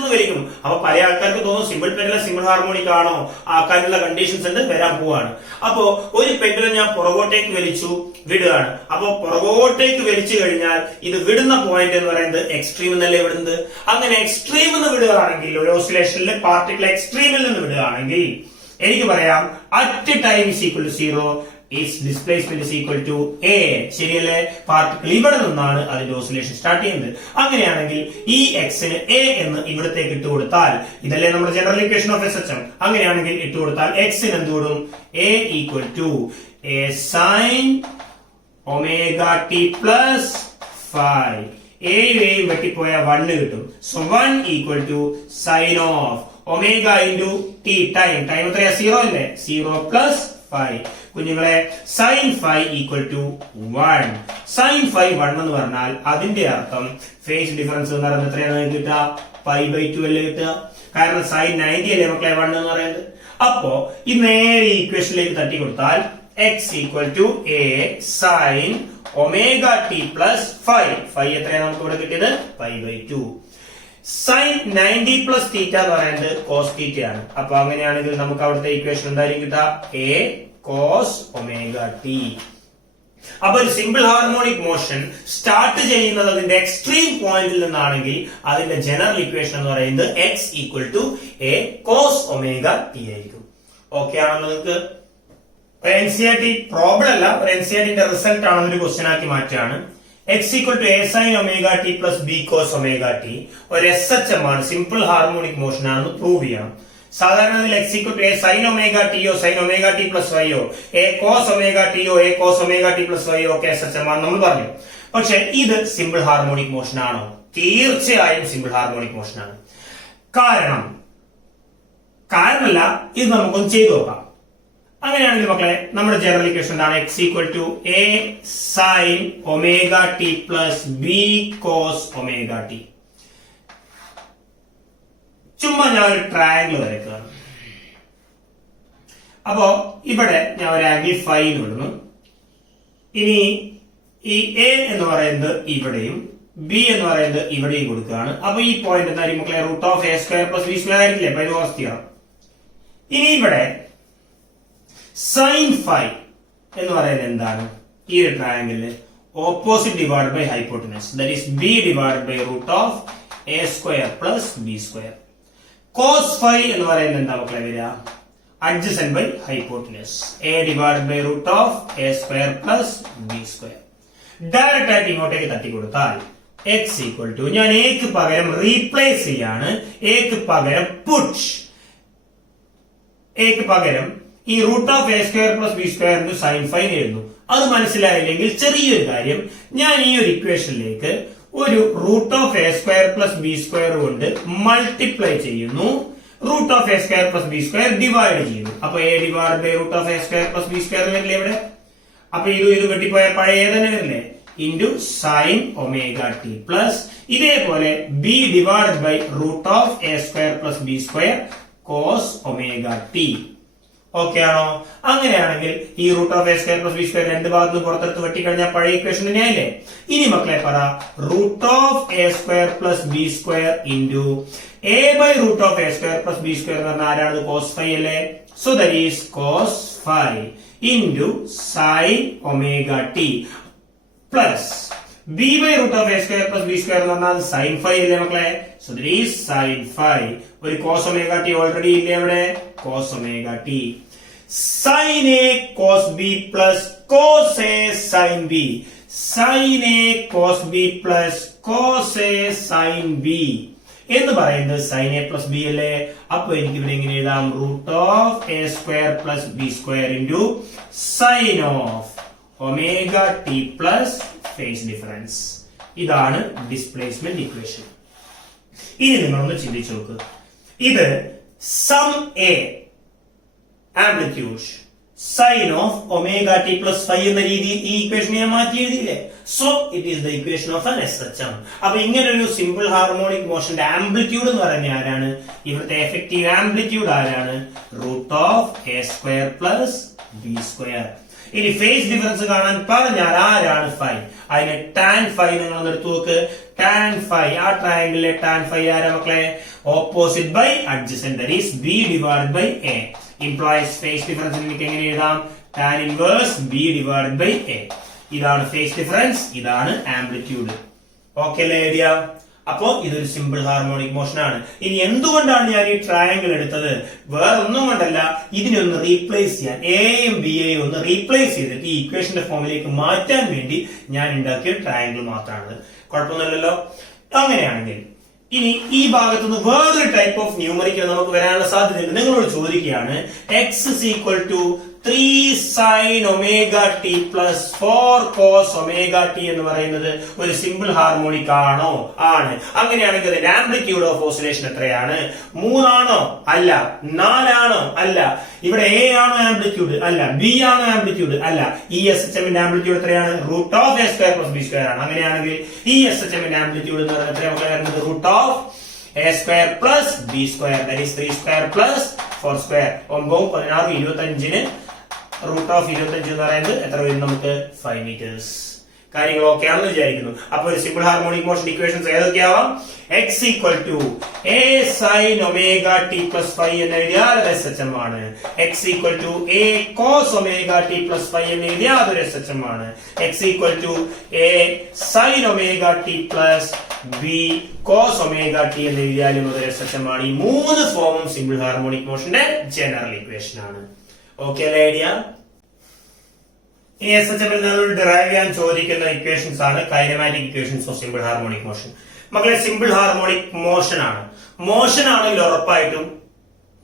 വലിക്കുന്നു. അപ്പൊ പല ആൾക്കാർക്ക് തോന്നും സിമ്പിൾ പെൻഡുലം സിമ്പിൾ ഹാർമോണിക് ആണോ, ആക്കാനുള്ള കണ്ടീഷൻസ് ഉണ്ട്, വരാൻ പോവാണ്. അപ്പോ ഒരു പെൻഡുലം ഞാൻ പുറകോട്ടേക്ക് വലിച്ചു വിടുകയാണ്. അപ്പൊ പുറകോട്ടേക്ക് വലിച്ചു കഴിഞ്ഞാൽ ഇത് വിടുന്ന പോയിന്റ് എന്ന് പറയുന്നത് എക്സ്ട്രീം എന്നല്ലേ വിടുന്നത്. അങ്ങനെ എക്സ്ട്രീം എന്ന് വിടുകയാണെങ്കിൽ, ഒരു ഓസിലേഷനിൽ പാർട്ടിക്കിൾ എക്സ്ട്രീമിൽ നിന്ന് വിടുകയാണെങ്കിൽ എനിക്ക് പറയാം at time is equal to 0, its displacement is equal to a. ശരിയല്ലേ? പാർട്ടിക്കിൾ ഇവിടെ നിന്നാണ് അതിന്റെ ഓസിലേഷൻ സ്റ്റാർട്ട് ചെയ്യുന്നത്. അങ്ങനെയാണെങ്കിൽ ഈ എക്സിന് എ എന്ന് ഇവിടത്തേക്ക് ഇട്ട് കൊടുത്താൽ, ഇതല്ലേ നമ്മുടെ ജനറൽ ഇക്വേഷൻ ഓഫ് SHM, അങ്ങനെയാണെങ്കിൽ ഇട്ട് കൊടുത്താൽ എക്സിന് എന്ത് കൂടും? A equal to a sine omega t plus 5. എയും വെട്ടിപ്പോയ 1 കിട്ടും. So 1 equal to sine of omega into t time എത്രയാ? 0 അല്ലേ? 0 പ്ലസ് 5. കുഞ്ഞുങ്ങളെ സൈൻ 5 ഈക്വൽ ടു 1. സൈൻ 5 1 എന്ന് പറഞ്ഞാൽ അതിന്റെ അർത്ഥം ഫേസ് ഡിഫറൻസ് എന്ന് പറയുന്നത് എത്രയാണ് കിട്ടുക? π/2 അല്ലേ കിട്ടുക? കാരണം സൈൻ 90 അല്ലേ മക്കളെ 1 എന്ന് പറയുന്നത്. അപ്പോ ഈ നേരെ ഇക്വേഷനിലേക്ക് തട്ടി കൊടുത്താൽ x equal to a sine omega t plus 5 എത്രയാണ് നമുക്ക് ഇവിടെ കിട്ടിയത്? π/2. സൈൻ 90 പ്ലസ് തീറ്റ എന്ന് പറയുന്നത് കോസ് തീറ്റയാണ്. അപ്പൊ അങ്ങനെയാണെങ്കിൽ നമുക്ക് അവിടുത്തെ ഇക്വേഷൻ എന്തായാലും കിട്ടുക? A cos omega t. അപ്പൊ ഒരു സിമ്പിൾ ഹാർമോണിക് മോഷൻ സ്റ്റാർട്ട് ചെയ്യുന്നത് അതിന്റെ എക്സ്ട്രീം പോയിന്റിൽ നിന്നാണെങ്കിൽ അതിന്റെ ജനറൽ ഇക്വേഷൻ എന്ന് പറയുന്നത് x equal to a cos omega t ആയിരിക്കും. ഓക്കെ ആണല്ലോ? നിങ്ങൾക്ക് NCERT പ്രോബ്ലം അല്ല, ഒരു NCERTന്റെ റിസൾട്ട് ആണ് ഒരു ക്വസ്റ്റ്യൻ ആക്കി മാറ്റുകയാണ്. X equal to a sine omega t plus b cos omega t ഒരു SHM ആണ്, സിമ്പിൾ ഹാർമോണിക് മോഷൻ ആണെന്ന് പ്രൂവ് ചെയ്യണം. സാധാരണ x equal to a sine omega ടിയോ സൈൻ ഒമേഗ ടി പ്ലസ് വൈയോ എ കോസ് ഒമേഗ ടിയോ a cos omega t plus വൈയോ ഒക്കെ SHM ആണ് നമ്മൾ പറഞ്ഞു. പക്ഷെ ഇത് സിമ്പിൾ ഹാർമോണിക് മോഷൻ ആണോ? തീർച്ചയായും സിമ്പിൾ ഹാർമോണിക് മോഷൻ ആണ്. കാരണമല്ല, ഇത് നമുക്കൊന്ന് ചെയ്തു നോക്കാം. അങ്ങനെയാണെങ്കിൽ മക്കളെ നമ്മുടെ ജനറൽ ഇക്വേഷൻ എന്താണ്? X equal to a sine omega t plus b cos omega t. ചുമ്മാ ഞാൻ ഒരു ട്രയാങ്കിൾ വരയ്ക്കുകയാണ്. അപ്പോ ഇവിടെ ഞാൻ ഒരു ആംഗിൾ ഫൈ ഇടുന്നു. ഇനി ഈ എ എന്ന് പറയുന്നത് ഇവിടെയും ബി എന്ന് പറയുന്നത് ഇവിടെയും കൊടുക്കുകയാണ്. അപ്പൊ ഈ പോയിന്റ് എന്തായാലും മക്കളെ root of a square plus b square ആയിരിക്കില്ലേ? അപ്പൊ ഇത് ഓർത്തിയാണ്. ഇനി ഇവിടെ സൈൻ 5 എന്ന് പറയുന്നത് എന്താണ്? ഈ ഒരു ട്രയാങ്കിളില് opposite divide by hypotenuse, that is b divide by root of a square plus b square. Cos 5 എന്ന് പറയുന്നത് എന്താ മക്കളെ വരിക? Adjacent by hypotenuse, a divide by root of a square plus b square. Direct ആയിട്ട് ഇങ്ങോട്ടേക്ക് തട്ടി കൊടുത്താൽ എക്സ് ഈക്വൽ ടു, ഞാൻ എക്ക് പകരം റീപ്ലേസ് ചെയ്യാണ്, എക്ക് പകരം പുട്ട്, എക്ക് പകരം ഈ root of a square plus b square sine 5 എഴുതുന്നു. അത് മനസ്സിലായില്ലെങ്കിൽ ചെറിയൊരു കാര്യം, ഞാൻ ഈ ഒരു ഇക്വേഷനിലേക്ക് ഒരു root of a square plus b square കൊണ്ട് മൾട്ടിപ്ലൈ ചെയ്യുന്നു, root of a square plus b square divide ചെയ്യുന്നു. അപ്പൊ a divide by root of a square plus b square വരില്ലേ ഇവിടെ? അപ്പൊ ഇത് വെട്ടിപ്പോയ പഴയ തന്നെ വരില്ലേ? Into sine omega t plus ഇതേപോലെ b divide by root of a square plus b square cos omega t. Okay ആണോ? അങ്ങനെയാണെങ്കിൽ ഈ root of a square plus b square രണ്ട് ഭാഗത്തും പുറത്തെടുത്ത് വെട്ടിക്കഴിഞ്ഞാൽ പഴയ ഇക്വേഷൻ തന്നെയായില്ലേ? ഇനി മക്കളെ പറ, root of a square plus b square into a by root of a square plus b square എന്ന് പറഞ്ഞാൽ ആരാണ്? കോസ് 5 അല്ലേ? So that is cos 5 into sine omega t plus b by root of a square plus b square എന്ന് പറഞ്ഞാൽ സൈൻ 5 അല്ലേ മക്കളെ? So that is sine 5. ഒരു കോസ് ഒമേഗ ടി ഓൾറെഡി ഇല്ലേ അവിടെ? Cos omega t. Sine a cos b plus cos a sine b, sine a cos b plus cos a sine b എന്ന് പറയുന്നത് സൈൻ എ പ്ലസ് ബി അല്ലേ? അപ്പൊ എനിക്ക് ഇവിടെ എങ്ങനെ എഴുതാം? Root of a square plus b square into sine of omega t plus phase difference. ഇതാണ് ഡിസ്പ്ലേസ്മെന്റ് ഇക്വേഷൻ. ഇനി നിങ്ങളൊന്ന് ചിന്തിച്ചു നോക്ക്, ഇത് some a amplitude sine of omega t plus 5 എന്ന രീതിയിൽ ഈ ഇക്വേഷൻ ഞാൻ മാറ്റി എഴുതിയില്ലേ? So it is the equation of an SHM. അപ്പൊ ഇങ്ങനെ ഒരു സിമ്പിൾ ഹാർമോണിക് മോഷന്റെ ആംപ്ലിറ്റ്യൂഡ് എന്ന് പറയുന്നത് ആരാണ്? ഇവിടുത്തെ എഫക്റ്റീവ് ആംപ്ലിറ്റ്യൂഡ് ആരാണ്? Root of a square plus b square. ഇനി ഫേസ് ഡിഫറൻസ് കാണാൻ പറഞ്ഞാൽ ആരാണ് 5? അതിന് ടാൻ 5 നിങ്ങൾ എടുത്തു നോക്ക്. ടാൻ 5 ആ ട്രയാങ്കിളിലെ ടാൻ 5 ആരാ മക്കളെ? Opposite by adjacent, that is b divide by a. Implies phase difference എനിക്ക് എങ്ങനെ എഴുതാം? Tan inverse b divide by a. ഇതാണ് ഫേസ് ഡിഫറൻസ്, ഇതാണ് ആംപ്ലിറ്റ്യൂഡ്. ഓക്കെ അല്ലേ ഐഡിയ? അപ്പോ ഇതൊരു സിമ്പിൾ ഹാർമോണിക് മോഷൻ ആണ്. ഇനി എന്തുകൊണ്ടാണ് ഞാൻ ഈ ട്രയാങ്കിൾ എടുത്തത്? വേറെ ഒന്നും കൊണ്ടല്ല, ഇതിനൊന്ന് റീപ്ലേസ് ചെയ്യാൻ, എയും ബി എയും ഒന്ന് റീപ്ലേസ് ചെയ്തിട്ട് ഈ ഇക്വേഷന്റെ ഫോമിലേക്ക് മാറ്റാൻ വേണ്ടി ഞാൻ ഉണ്ടാക്കിയ ട്രയാങ്കിൾ മാത്രമാണ്. കുഴപ്പമൊന്നുമില്ലല്ലോ. അങ്ങനെയാണെങ്കിൽ ഇനി ഈ ഭാഗത്തുനിന്ന് വേറൊരു ടൈപ്പ് ഓഫ് ന്യൂമറിക്കൽ നമുക്ക് വരാനുള്ള സാധ്യതയുണ്ട്. നിങ്ങളോട് ചോദിക്കുകയാണ് x is equal to 3 sin omega t plus 4 cos omega t എന്ന് പറയുന്നത് ഒരു സിമ്പിൾ ഹാർമോണിക് ആണോ? ആണ്. അങ്ങനെയാണെങ്കിൽ അതിന്റെ ആംപ്ലിറ്റ്യൂഡ് ഓഫ് ഓസിലേഷൻ എത്രയാണ്? 3 ആണോ? അല്ല. 4 ആണോ? അല്ല. ഇവിടെ a ആണോ ആംപ്ലിറ്റ്യൂഡ്? അല്ല. b ആണോ ആംപ്ലിറ്റ്യൂഡ്? അല്ല. ഈ SHM-ന്റെ ആംപ്ലിറ്റ്യൂഡ് എത്രയാണ്? Root of a square plus b square ആണ്. അങ്ങനെയാണെങ്കിൽ ഈ SHM-ന്റെ ആംപ്ലിറ്റ്യൂഡ് എന്ന് പറയുന്നത് എത്രയാണ്? Root of a square plus b square, that is 3 square plus 4 square. 9 16 25-ന് root of 25 എന്ന് പറയുന്നത് എത്ര വരും? നമുക്ക് 5 മീറ്റേഴ്സ്. കാര്യങ്ങൾ ഓക്കെ ആണെന്ന് വിചാരിക്കുന്നു. അപ്പൊ ഒരു സിമ്പിൾ ഹാർമോണിക് മോഷൻ ഇക്വേഷൻസ് ഏതൊക്കെയാവാം? x equal to a sin omega t plus 5 എന്ന് എഴുതിയാൽ അത് SHM ആണ്. x equal to a cos omega t plus 5 എന്ന് എഴുതിയാൽ അതൊരു SHM ആണ്. x equal to a sin omega t plus b cos omega t എന്ന് എഴുതിയാലും അതൊരു SHM ആണ്. ഈ മൂന്ന് ഫോമും സിമ്പിൾ ഹാർമോണിക് മോഷന്റെ ജനറൽ ഇക്വേഷൻ ആണ്. ഓക്കെ അല്ലേ ഐഡിയ? ഇനി SHM-ൽ നമ്മൾ ഡിറൈവ് ചെയ്യാൻ ചോദിക്കുന്ന ഇക്വേഷൻസ് ആണ് kinematic equations of simple harmonic motion. മക്കളെ, സിമ്പിൾ ഹാർമോണിക് മോഷൻ ആണ്. മോഷൻ ആണെങ്കിൽ ഉറപ്പായിട്ടും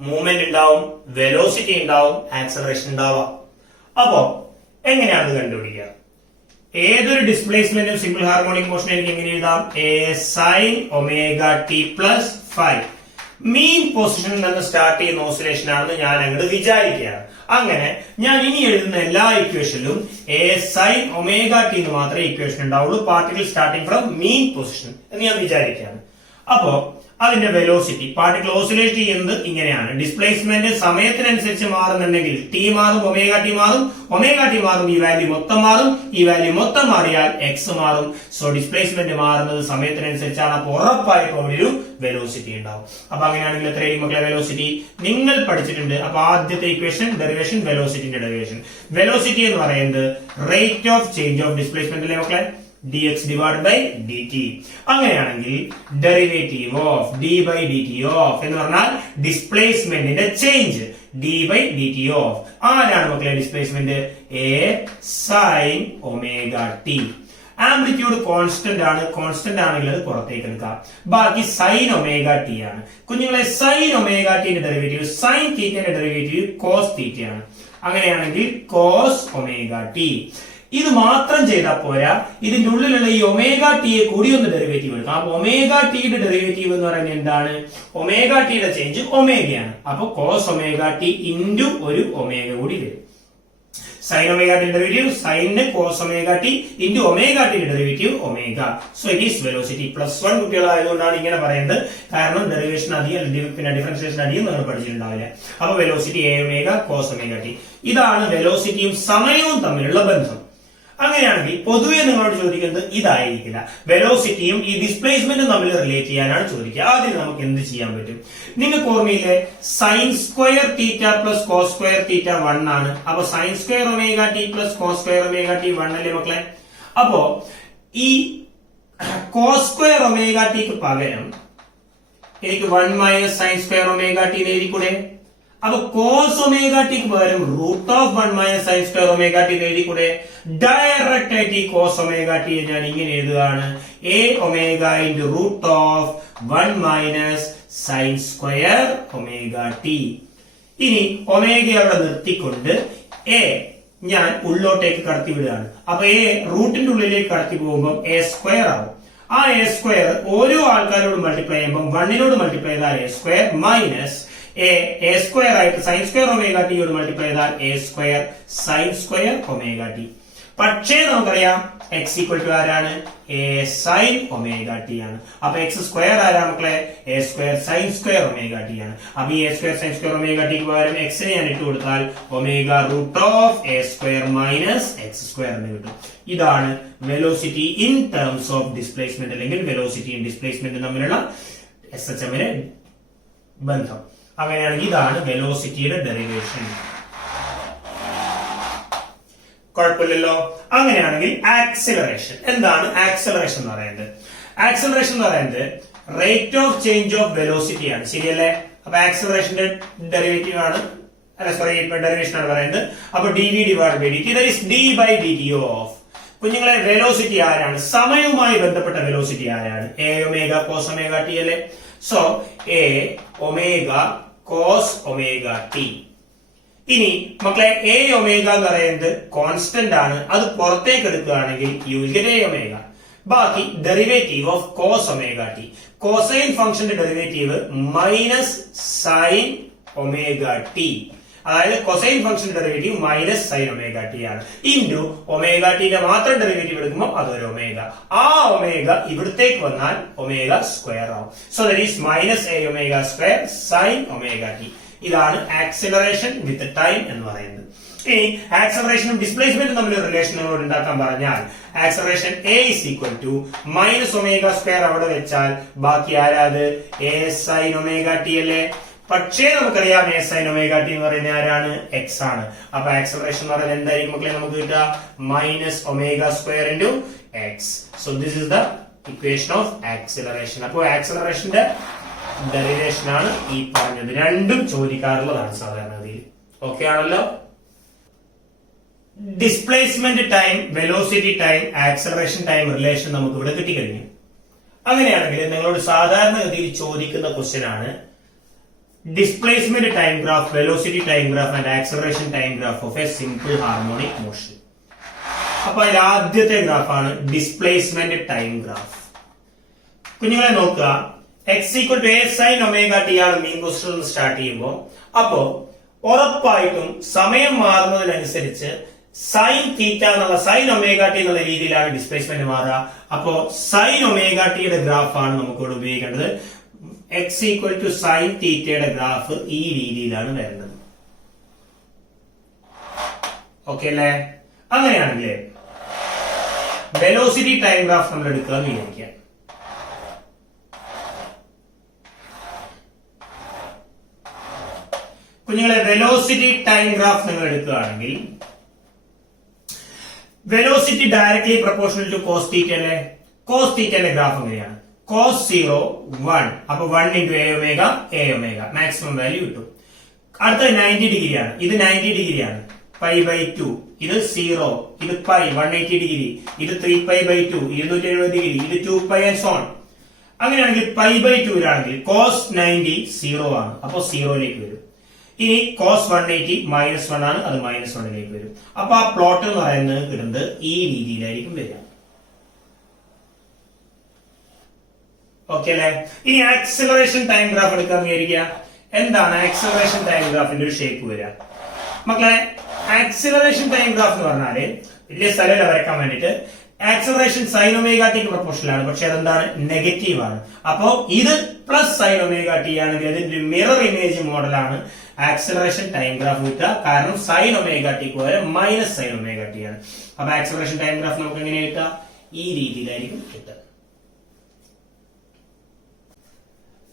മൂവ്മെന്റ് ഉണ്ടാവും, വെലോസിറ്റി ഉണ്ടാവും, ആക്സലറേഷൻ ഉണ്ടാവാം. അപ്പോ എങ്ങനെയാണ് കണ്ടുപിടിക്കുക? ഏതൊരു ഡിസ്പ്ലേസ്മെന്റും സിമ്പിൾ ഹാർമോണിക് മോഷൻ എനിക്ക് എങ്ങനെ എഴുതാം? a sin omega t plus 5 മീൻ പൊസിഷനിൽ നിന്ന് സ്റ്റാർട്ട് ചെയ്യുന്ന ഓസിലേഷൻ ആണെന്ന് ഞാൻ അങ്ങോട്ട് വിചാരിക്കുകയാണ്. അങ്ങനെ ഞാൻ ഇനി എഴുതുന്ന എല്ലാ ഇക്വേഷനിലും a sin omega t എന്ന് മാത്രമേ ഇക്വേഷൻ ഉണ്ടാവുള്ളൂ, particle starting from mean position എന്ന് ഞാൻ വിചാരിക്കുകയാണ്. അപ്പോ അതിന്റെ വെലോസിറ്റി, പാർട്ടിക്കിൾ ഓസിലേറ്റ് ചെയ്യുന്നത് ഇങ്ങനെയാണ്. ഡിസ്പ്ലേസ്മെന്റ് സമയത്തിനനുസരിച്ച് മാറുന്നുണ്ടെങ്കിൽ ടി മാറും, ഒമേഗ ടി മാറും, ഒമേഗ ടി മാറും, ഈ വാല്യൂ മൊത്തം മാറും. ഈ വാല്യൂ മൊത്തം മാറിയാൽ എക്സ് മാറും. സോ ഡിസ്പ്ലേസ്മെന്റ് മാറുന്നത് സമയത്തിനനുസരിച്ചാണ്. അപ്പൊ ഉറപ്പായിട്ടും അവിടെ ഒരു വെലോസിറ്റി ഉണ്ടാവും. അപ്പൊ അങ്ങനെയാണെങ്കിൽ എത്രയും മക്കളെ വെലോസിറ്റി നിങ്ങൾ പഠിച്ചിട്ടുണ്ട്. അപ്പൊ ആദ്യത്തെ ഇക്വേഷൻ ഡെറിവേഷൻ, വെലോസിറ്റിന്റെ ഡെറിവേഷൻ. വെലോസിറ്റി എന്ന് പറയുന്നത് rate of change of displacement അല്ലേ മക്കളെ? dx divided by dt. അങ്ങനെയാണെങ്കിൽ derivative of d by dt of എന്ന് പറഞ്ഞാൽ ഡിസ്പ്ലേസ്മെന്റിന്റെ change d by dt of ആരാണ് മക്കളെ displacement? a sin omega t. Amplitude constant ആണ്. കോൺസ്റ്റന്റ് ആണെങ്കിൽ അത് പുറത്തേക്ക് എടുക്കാം. ബാക്കി സൈൻ ഒമേഗ ടി ആണ്. കുഞ്ഞുങ്ങളെ, സൈൻ ഒമേഗ ടിന്റെ ഡെറിവേറ്റീവ് സൈൻ തീറ്റയുടെ ഡെറിവേറ്റീവ് കോസ് തീറ്റയാണ്. അങ്ങനെയാണെങ്കിൽ കോസ് ഒമേഗ ടി. ഇത് മാത്രം ചെയ്താൽ പോരാ, ഇതിന്റെ ഉള്ളിലുള്ള ഈ ഒമേഗ ടിയെ കൂടി ഒന്ന് ഡെറിവേറ്റീവ് എടുക്കാം. അപ്പൊ ഒമേഗ ടിയുടെ ഡെറിവേറ്റീവ് എന്ന് പറയുന്നത് എന്താണ്? ഒമേഗ ടിയുടെ ചേഞ്ച് ഒമേഗയാണ്. അപ്പൊ കോസ് ഒമേഗ ടി ഇൻറ്റു ഒരു ഒമേഗ കൂടി വരും. Sine omega t derivative sine cos omega t into omega ടിയുടെ derivative omega. So it is velocity. +1 കുട്ടികളായതുകൊണ്ടാണ് ഇങ്ങനെ പറയുന്നത്. കാരണം ഡെറിവേഷൻ അധികം പിന്നെ ഡിഫറൻഷിയേഷൻ അധികം നിങ്ങൾ പഠിച്ചിട്ടുണ്ടാവില്ല. അപ്പൊ velocity a omega cos omega t. ഇതാണ് വെലോസിറ്റിയും സമയവും തമ്മിലുള്ള ബന്ധം. അങ്ങനെയാണെങ്കിൽ പൊതുവെ നിങ്ങളോട് ചോദിക്കുന്നത് ഇതായിരിക്കില്ല. വെലോസിറ്റിയും ഈ ഡിസ്പ്ലേസ്മെന്റും തമ്മിൽ റിലേറ്റ് ചെയ്യാനാണ് ചോദിക്കുക. ആദ്യം നമുക്ക് എന്ത് ചെയ്യാൻ പറ്റും? നിങ്ങൾക്ക് ഓർമ്മയില്ലേ, sine square theta plus cos square theta 1 ആണ്. അപ്പൊ sine square omega t plus cos square omega t 1 അല്ലേ മക്കളെ? അപ്പോ ഈ കോസ് സ്ക്വയർ ഒമേഗ ടിക്ക് പകരം എനിക്ക് 1 minus sine square omega t എഴുതിക്കൂടെ? അപ്പൊ കോസ് ഒമേഗ ടിക്ക് പകരം root of 1 minus sine square omega t എഴുതിക്കൂടെ? ഡയറക്റ്റ് ആയിട്ട് ഈ കോസ് ഒമേഗ ടി ഞാൻ ഇങ്ങനെ എഴുതുകയാണ്, a omega into root of 1 minus sine square omega t. ഇനി ഒമേഗ അവിടെ നിർത്തിക്കൊണ്ട് a ഞാൻ ഉള്ളോട്ടേക്ക് കടത്തി വിടുകയാണ്. അപ്പൊ a റൂട്ടിന്റെ ഉള്ളിലേക്ക് കടത്തി പോകുമ്പോൾ a സ്ക്വയർ ആവും. ആ a സ്ക്വയർ ഓരോ ആൾക്കാരോട് മൾട്ടിപ്ലൈ ചെയ്യുമ്പോൾ 1നോട് മൾട്ടിപ്ലൈ ചെയ്താൽ a square minus a square ആയിട്ട് സൈൻ സ്ക്വയർ ഒമേഗ ടിയോട് മൾട്ടിപ്ലൈ ചെയ്താൽ a square sine square omega t. പക്ഷേ നമുക്കറിയാം എക്സ് ഈക്വൽ ടു ആരാണ്? a സൈൻ ഒമേഗ ടി ആണ്. അപ്പൊ എക്സ് സ്ക്വയർ ആരാ മക്കളെ? a square sine square omega t ആണ്. അപ്പൊ ഈ a square sine square omega ടിക്ക് പകരം എക്സിനെ ഞാൻ ഇട്ട് കൊടുത്താൽ omega root of a square minus x square എന്ന് കിട്ടും. ഇതാണ് velocity in terms of displacement, അല്ലെങ്കിൽ വെലോസിറ്റിയും ഡിസ്പ്ലേസ്മെന്റും തമ്മിലുള്ള SHM-ന്റെ ബന്ധം. അങ്ങനെയാണെങ്കിൽ ഇതാണ് വെലോസിറ്റിയുടെ ഡെറിവേഷൻ. കുഴപ്പമില്ലല്ലോ. അങ്ങനെയാണെങ്കിൽ ആക്സിലറേഷൻ എന്താണ്? ആക്സിലറേഷൻ എന്ന് പറയുന്നത് ആക്സിലറേഷൻ എന്ന് പറയുന്നത് rate of change of velocity ആണ്, ശരിയല്ലേ? അപ്പൊ ആക്സിലറേഷന്റെ ഡെറിവേറ്റീവ് ആണ്, അല്ല സോറി ഡെറിവേഷൻ ആണ് പറയുന്നത്. അപ്പൊ dv divide by dt that is d by dt of കുഞ്ഞുങ്ങളെ വെലോസിറ്റി ആരാണ്? സമയവുമായി ബന്ധപ്പെട്ട വെലോസിറ്റി ആരാണ്? a omega cos omega t അല്ലേ? So a omega cos omega t. ഇനി മക്കളെ a ഒമേഗ എന്ന് പറയുന്നത് കോൺസ്റ്റന്റ് ആണ്, അത് പുറത്തേക്ക് എടുക്കുകയാണെങ്കിൽ you will get a omega. ബാക്കി derivative of cos omega t, cosine ഫംഗ്ഷന്റെ derivative minus sine omega t, അതായത് cosine function derivative minus sine omega t ആണ്. ഇൻറ്റു ഒമേഗ ടിന്റെ മാത്രം ഡെറിവേറ്റീവ് എടുക്കുമ്പോൾ അതൊരു ഒമേഗ. ആ ഒമേഗ ഇവിടത്തേക്ക് വന്നാൽ ഒമേഗ സ്ക്വയർ ആവും. So that is minus a omega square sine omega t. ഇതാണ് ആക്സിലറേഷൻ വിത്ത് ടൈം എന്ന് പറയുന്നത്. ഇനി ആക്സിലറേഷനും ഡിസ്പ്ലേസ്മെന്റും തമ്മിൽ റിലേഷൻ നമ്മളോട് ഉണ്ടാക്കാൻ പറഞ്ഞാൽ acceleration a is equal to minus omega square അവിടെ വെച്ചാൽ ബാക്കി ആരാത്? a സൈൻ ഒമേഗ ടി അല്ലേ? പക്ഷേ നമുക്കറിയാം a സൈൻ ഒമേഗ ടി എന്ന് പറയുന്നത് ആരാണ്? x ആണ്. അപ്പൊ ആക്സിലറേഷൻ എന്ന് പറയുന്നത് എന്തായിരിക്കും മക്കളെ നമുക്ക് കിട്ടുക? Minus omega square into X. So this is the equation of acceleration. അപ്പൊ ആക്സിലറേഷന്റെ ഡെറിവേഷൻ ആണ് ഈ പറഞ്ഞത്. രണ്ടും ചോദിക്കാറുള്ളതാണ് സാധാരണഗതിയിൽ. ഓക്കെ ആണല്ലോ? Displacement time, velocity time, acceleration time relation നമുക്ക് ഇവിടെ കിട്ടിക്കഴിഞ്ഞു. അങ്ങനെയാണെങ്കിൽ നിങ്ങളോട് സാധാരണഗതിയിൽ ചോദിക്കുന്ന ക്വസ്റ്റ്യൻ ആണ് displacement time graph, velocity time graph and acceleration time graph of a simple harmonic motion. അപ്പൊ അതിൽ ആദ്യത്തെ ഗ്രാഫാണ് ഡിസ്പ്ലേസ്മെന്റ് ടൈം ഗ്രാഫ്. കുഞ്ഞുങ്ങളെ നോക്കുക, x equal to a sine omega t ആണ് മീൻ പൊസിഷൻ സ്റ്റാർട്ട് ചെയ്യുമ്പോൾ. അപ്പോ ഉറപ്പായിട്ടും സമയം മാറുന്നതിനനുസരിച്ച് സൈൻ തീറ്റ എന്നുള്ള സൈൻ ഒമേഗ ടി എന്നുള്ള രീതിയിലാണ് ഡിസ്പ്ലേസ്മെന്റ് മാറുക. അപ്പോ സൈൻ ഒമേഗ ടിയുടെ ഗ്രാഫാണ് നമുക്ക് ഇവിടെ ഉപയോഗിക്കേണ്ടത്. എക്സ് ഈക്വൽ ടു സൈൻ തീറ്റയുടെ ഗ്രാഫ് ഈ രീതിയിലാണ് വരുന്നത്. ഓക്കെ അല്ലേ? അങ്ങനെയാണെങ്കിൽ വെലോസിറ്റി ടൈം ഗ്രാഫ് നമ്മൾ എടുക്കുക എന്ന് വിചാരിക്കാം. കുഞ്ഞുങ്ങളെ വെലോസിറ്റി ടൈം ഗ്രാഫ് നിങ്ങൾ എടുക്കുകയാണെങ്കിൽ velocity directly proportional to cos theta അല്ലേ? കോസ് തീറ്റയുടെ ഗ്രാഫ് എങ്ങനെയാണ്? കോസ് 0 1, അപ്പൊ 1 into A omega, A omega maximum value കിട്ടും. അടുത്തത് 90 ഡിഗ്രിയാണ്, ഇത് 90 ഡിഗ്രിയാണ്, പൈ ബൈ 2, ഇത് 0, ഇത് പൈ 180 ഡിഗ്രി, ഇത് 3π ബൈ 2 270 ഡിഗ്രി, ഇത് 2π ആൻഡ് സോ ഓൺ. അങ്ങനെയാണെങ്കിൽ പൈ ബൈ 2 ലാണെങ്കിൽ കോസ് 90 0 ആണ്, അപ്പൊ 0ലേക്ക് വരും. ഇനി കോസ് 180 -1 ആണ്, അത് -1ലേക്ക് വരും. അപ്പൊ ആ പ്ലോട്ട് എന്ന് പറയുന്നത് കിട്ടുന്നത് ഈ രീതിയിലായിരിക്കും വരിക. ഓക്കെ അല്ലെ? ഇനി ആക്സിലറേഷൻ ടൈം ഗ്രാഫ് എടുക്കാന്ന് വിചാരിക്കുക. എന്താണ് ആക്സിലറേഷൻ ടൈം ഗ്രാഫിന്റെ ഒരു ഷേപ്പ് വരിക? മക്കളെ ആക്സിലറേഷൻ ടൈം ഗ്രാഫ് എന്ന് പറഞ്ഞാല് വലിയ സ്ഥലമല്ല വരയ്ക്കാൻ വേണ്ടിട്ട്. Acceleration sine omega tick proportional ആണ്, പക്ഷെ അതെന്താണ്? നെഗറ്റീവ് ആണ്. അപ്പോ ഇത് പ്ലസ് സൈൻ ഒമേഗ ടി ആണെങ്കിൽ അതിന്റെ മിറർ ഇമേജ് മോഡലാണ് ആക്സിലറേഷൻ ടൈം ഗ്രാഫ് കിട്ടുക. കാരണം സൈൻ ഒമേഗ ടിക്ക് പകരം മൈനസ് സൈൻ ഒമേഗ ടി ആണ്. അപ്പൊ ആക്സിലറേഷൻ ടൈം ഗ്രാഫ് നമുക്ക് എങ്ങനെ കിട്ടുക? ഈ രീതിയിലായിരിക്കും കിട്ടുക.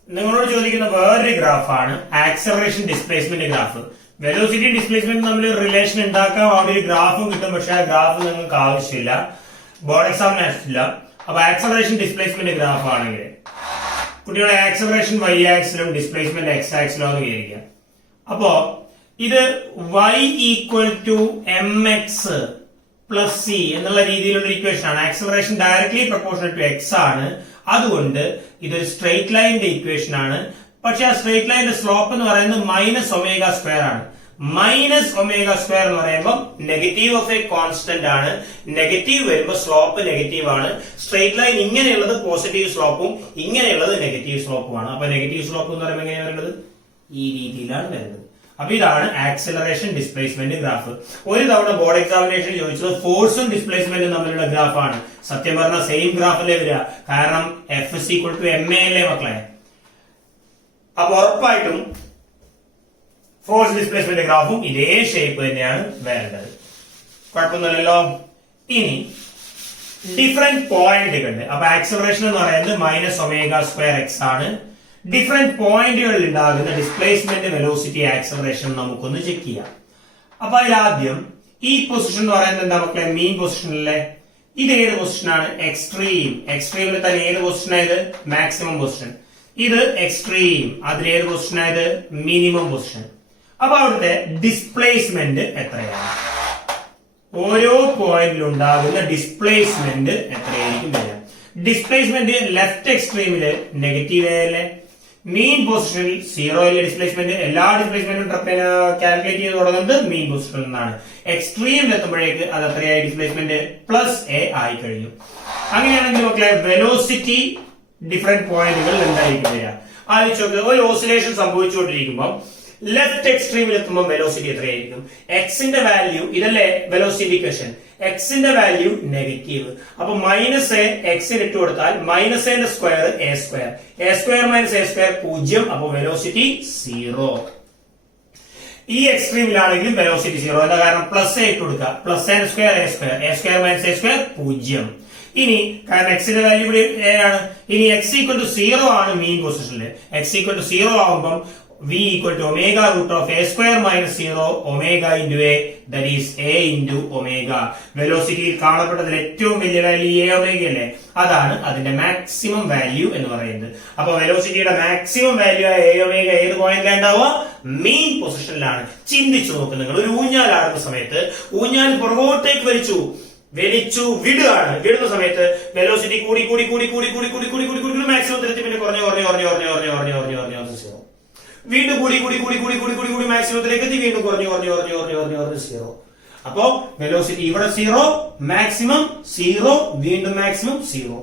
നിങ്ങളോട് ചോദിക്കുന്ന വേറൊരു ഗ്രാഫാണ് acceleration displacement graph. Velocity displacement തമ്മിൽ റിലേഷൻ ഉണ്ടാക്കാൻ അവിടെ ഒരു ഗ്രാഫും കിട്ടും, പക്ഷെ ആ ഗ്രാഫ് നിങ്ങൾക്ക് ആവശ്യമില്ല, ബോർഡ് എക്സാമിന് ആവശ്യമില്ല. അപ്പൊ ആക്സിലറേഷൻ ഡിസ്പ്ലേസ്മെന്റ് ഗ്രാഫ് ആണെങ്കിൽ കുട്ടികളുടെ ആക്സിലറേഷൻ y ആക്സിലും ഡിസ്പ്ലേസ്മെന്റ് x ആക്സിലും എന്ന് വിചാരിക്കാം. അപ്പോ ഇത് y equal to mx plus c എന്നുള്ള രീതിയിലുള്ള ഇക്വേഷൻ ആണ്. Acceleration directly proportional to x ആണ്, അതുകൊണ്ട് ഇതൊരു സ്ട്രെയിറ്റ് ലൈനിന്റെ ഇക്വേഷൻ ആണ്. പക്ഷെ ആ സ്ട്രെയിറ്റ് ലൈനിന്റെ സ്ലോപ്പ് എന്ന് പറയുന്നത് മൈനസ് ഒമേഗ സ്ക്വയർ ആണ്. മൈനസ് ഒമേഗ സ്ക്വയർ എന്ന് പറയുമ്പോൾ നെഗറ്റീവ് ഓഫ് എ കോൺസ്റ്റന്റ് ആണ്. നെഗറ്റീവ് വരുമ്പോൾ സ്ലോപ്പ് നെഗറ്റീവ് ആണ്. സ്ട്രെയിറ്റ് ലൈൻ ഇങ്ങനെയുള്ളത് പോസിറ്റീവ് സ്ലോപ്പും ഇങ്ങനെയുള്ളത് നെഗറ്റീവ് സ്ലോപ്പുമാണ്. അപ്പൊ നെഗറ്റീവ് സ്ലോപ്പ് എന്ന് പറയുമ്പോൾ എങ്ങനെയാണ് വരുന്നത്? ഈ രീതിയിലാണ് വരുന്നത്. അപ്പൊ ഇതാണ് ആക്സിലറേഷൻ ഡിസ്പ്ലേസ്മെന്റ് ഗ്രാഫ്. ഒരു തവണ ബോർഡ് എക്സാമിനേഷൻ ചോദിച്ചത് ഫോഴ്സും ഡിസ്പ്ലേസ്മെന്റും തമ്മിലുള്ള ഗ്രാഫാണ്. സത്യം പറഞ്ഞാൽ സെയിം ഗ്രാഫല്ലേ വരിക, കാരണം f is equal to m a അല്ലേ മക്കളെ. അപ്പൊ ഉറപ്പായിട്ടും ഫോഴ്സ് ഡിസ്പ്ലേസ്മെന്റ് ഗ്രാഫും ഇതേ ഷേപ്പ് തന്നെയാണ് വരേണ്ടത്. കുഴപ്പമൊന്നുമില്ലല്ലോ. ഇനി ഡിഫറെന്റ് പോയിന്റുകളുണ്ട്. അപ്പൊ ആക്സിലറേഷൻ എന്ന് പറയുന്നത് മൈനസ് ഒമേഗ സ്ക്വയർ എക്സ് ആണ്. ഡിഫറെന്റ് പോയിന്റുകളിൽ ഉണ്ടാകുന്ന ഡിസ്പ്ലേസ്മെന്റ്, വെലോസിറ്റി, ആക്സിലറേഷൻ നമുക്കൊന്ന് ചെക്ക് ചെയ്യാം. അപ്പൊ അതിലാദ്യം ഈ പൊസിഷൻ എന്ന് പറയുന്നത് എന്താ മക്കളെ? മീൻ പൊസിഷനിലെ ഇത് ഏത് പൊസിഷനാണ്? എക്സ്ട്രീം. എക്സ്ട്രീമിൽ തന്നെ ഏത് പൊസിഷനായത്? Maximum position. ഇത് എക്സ്ട്രീം, അതിലേത് പൊസിഷനായത്? Minimum position. അപ്പൊ അവിടുത്തെ ഡിസ്പ്ലേസ്മെന്റ് എത്രയാണ്? ഓരോ പോയിന്റിൽ ഉണ്ടാകുന്ന ഡിസ്പ്ലേസ്മെന്റ് എത്രയായിരിക്കും വരിക? ഡിസ്പ്ലേസ്മെന്റ് ലെഫ്റ്റ് എക്സ്ട്രീമില് നെഗറ്റീവ് അല്ലേ? മീൻ പൊസിഷനിൽ 0 അല്ലേ ഡിസ്പ്ലേസ്മെന്റ്? എല്ലാ ഡിസ്പ്ലേസ്മെന്റും കാൽക്കുലേറ്റ് ചെയ്ത് തുടങ്ങുന്നത് മീൻ പൊസിഷനിൽ നിന്നാണ്. എക്സ്ട്രീമിൽ എത്തുമ്പോഴേക്ക് അത് എത്രയായി ഡിസ്പ്ലേസ്മെന്റ്? +a ആയി കഴിഞ്ഞു. അങ്ങനെയാണെങ്കിൽ മക്കളെ വെലോസിറ്റി ഡിഫറെന്റ് പോയിന്റുകളിൽ എന്തായിരിക്കും വരിക? ആലോചിച്ച് ഒരു ഓസിലേഷൻ സംഭവിച്ചുകൊണ്ടിരിക്കുമ്പോൾ ലെഫ്റ്റ് എക്സ്ട്രീമിൽ എത്തുമ്പോൾ വെലോസിറ്റി എത്രയായിരിക്കും? എക്സിന്റെ വാല്യൂ, ഇതല്ലേ വെലോസിറ്റി ഇക്വേഷൻ, എക്സിന്റെ വാല്യൂ നെഗറ്റീവ്. അപ്പൊ -a എക്സിന് ഇട്ട് കൊടുത്താൽ -a square a square, a square - a square 0. അപ്പൊ വെലോസിറ്റി 0. ഈ എക്സ്ട്രീമിലാണെങ്കിലും വെലോസിറ്റി 0. എന്താ കാരണം? +a ഇട്ട് കൊടുക്കുക, +a square a square, a square - a square 0. ഇനി കാരണം എക്സിന്റെ വാല്യൂ ഇവിടെ a ആണ്. ഇനി x = 0 ആണ് മീൻ പൊസിഷനിൽ. x = 0 ആവുമ്പം v = omega root of a square minus 0 omega into a, that is a into omega. വെലോസിറ്റിയിൽ കാണപ്പെട്ടതിൽ ഏറ്റവും വലിയ വാല്യൂ a omega അല്ലേ? അതാണ് അതിന്റെ മാക്സിമം വാല്യൂ എന്ന് പറയുന്നത്. അപ്പൊ വെലോസിറ്റിയുടെ മാക്സിമം വാല്യൂ ആയ a omega ഏത് പോയിന്റിലാണ് ഉണ്ടാവുക? മെയിൻ പൊസിഷനിലാണ്. ചിന്തിച്ചു നോക്ക് നിങ്ങൾ. ഒരു ഊഞ്ഞാലാടുന്ന സമയത്ത് ഊഞ്ഞാൽ പുറകോട്ടേക്ക് വലിച്ചു വിടുകയാണ്. വിടുന്ന സമയത്ത് വെലോസിറ്റി കൂടി കൂടി കൂടി കൂടി കൂടി കൂടി കൂടി കൂടി കൂടി മാക്സിമം തിരുത്തി പിന്നെ കുറഞ്ഞു കുറഞ്ഞു കുറഞ്ഞു കുറഞ്ഞു കുറഞ്ഞു കുറഞ്ഞു കുറഞ്ഞു കുറഞ്ഞു 0. വീണ്ടും കൂടി കൂടി കൂടി കൂടി കൂടി കൂടി കൂടി മാക്സിമത്തിലേക്ക് എത്തി, വീണ്ടും കുറഞ്ഞു കുറഞ്ഞു കുറഞ്ഞു കുറഞ്ഞു കുറഞ്ഞു കുറഞ്ഞു 0. അപ്പോ വെലോസിറ്റി ഇവിടെ 0, മാക്സിമം 0, വീണ്ടും മാക്സിമം 0.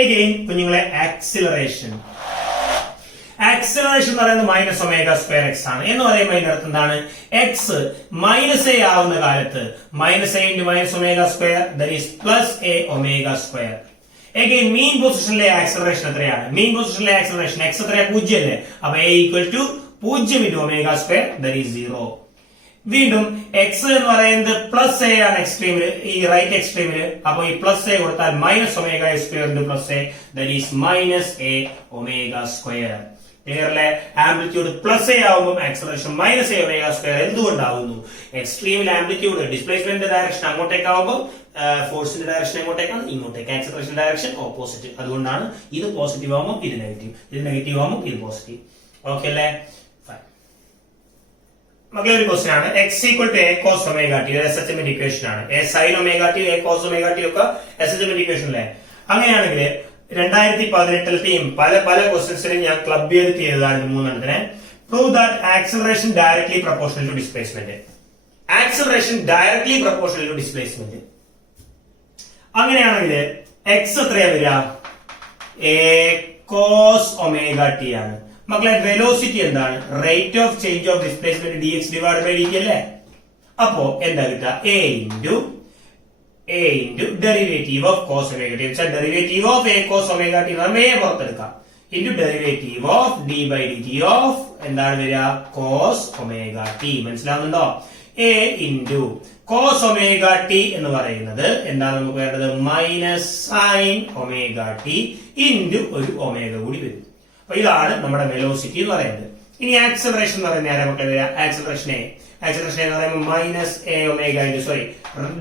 എഗെയിൻ കുഞ്ഞുങ്ങളെ ആക്സിലറേഷൻ. ആക്സിലറേഷൻ എന്ന് പറയുന്നത് -ω2x ആണ്. എന്ന് പറയുമ്പോൾ അതിന്റെ അർത്ഥം എന്താണ്? x -a ആവുന്ന കാലത്ത് -a × -ω2, that is +a ω2. Again, mean പൊസിഷനിലെ ആക്സിലറേഷൻ എത്രയാണ്? മീൻ പൊസിഷനിലെ ആക്സിലറേഷൻ x എത്രയാ? 0 അല്ലേ? അപ്പൊ a = 0 × ω2, that is 0. വീണ്ടും x എന്ന് പറയുന്നത് +a ആണ് എക്സ്ട്രീമില്, ഈ റൈറ്റ് എക്സ്ട്രീമില്. അപ്പൊ ഈ +a കൊടുത്താൽ -ω2 × +a, that is -a ω2. ക്ലിയർലെ? ആംപ്ലിറ്റ്യൂഡ് +a ആവുമ്പോൾ ആക്സിലറേഷൻ -a ω2 എന്തുകൊണ്ടാവുന്നു? എക്സ്ട്രീമിൽ ആംപ്ലിറ്റ്യൂഡ് ഡിസ്പ്ലേസ്മെന്റ് ഡയറക്ഷൻ അങ്ങോട്ടേക്കാവുമ്പോൾ ഫോഴ്സിന്റെ ഡയറക്ഷൻ എങ്ങോട്ടേക്കാണ്? ഇങ്ങോട്ടേക്ക്. Acceleration direction opposite. അതുകൊണ്ടാണ് ഇത് പോസിറ്റീവ് ആവുമ്പോൾ ഇത് നെഗറ്റീവ്, ഇത് നെഗറ്റീവ് ആവുമ്പോൾ ഇത് പോസിറ്റീവ്. ഓക്കെ അല്ലേ? മക്കളെ ഒരു ക്വസ്റ്റ്യൻ ആണ്. x = a cos ωt, എസ്എച്ച്എമ്മിന്റെ equation ആണ്. a sin ωt, a cos ωt ഒക്കെ എസ്എച്ച്എമ്മിന്റെ ഇക്വേഷൻ അല്ലേ? അങ്ങനെയാണെങ്കിൽ 2018 പല ക്വസ്റ്റ്യൻസിനും ഞാൻ ക്ലബ് ചെയ്താണ് 3 prove that acceleration directly proportional to displacement. Acceleration directly proportional to displacement. അങ്ങനെയാണെങ്കിൽ x എത്രയാ വരിക? a cos ωt ആണ്. മക്കളെ വെലോസിറ്റി എന്താണ്? Rate of change of displacement dx / dt അല്ലേ? അപ്പോ എന്താ കിട്ടുക? a into derivative of cos ωt. Derivative of a cos ωt നമ്മൾ a പുറത്തെടുക്കാം. into derivative of d/dt of എന്താണ് വരിക? cos ωt. മനസ്സിലാവുന്നുണ്ടോ? a into cos ωt എന്ന് പറയുന്നത് എന്താണ് നമുക്ക് വേണ്ടത്? -sin ωt into ഒരു ഒമേഗ കൂടി വരും. അപ്പൊ ഇതാണ് നമ്മുടെ വെലോസിറ്റി എന്ന് പറയുന്നത്. ഇനി ആക്സിലറേഷൻ എന്ന് പറയുന്നത് ആരാ മക്കളെ വരിക? ആക്സിലറേഷൻ എന്ന് പറയുമ്പോൾ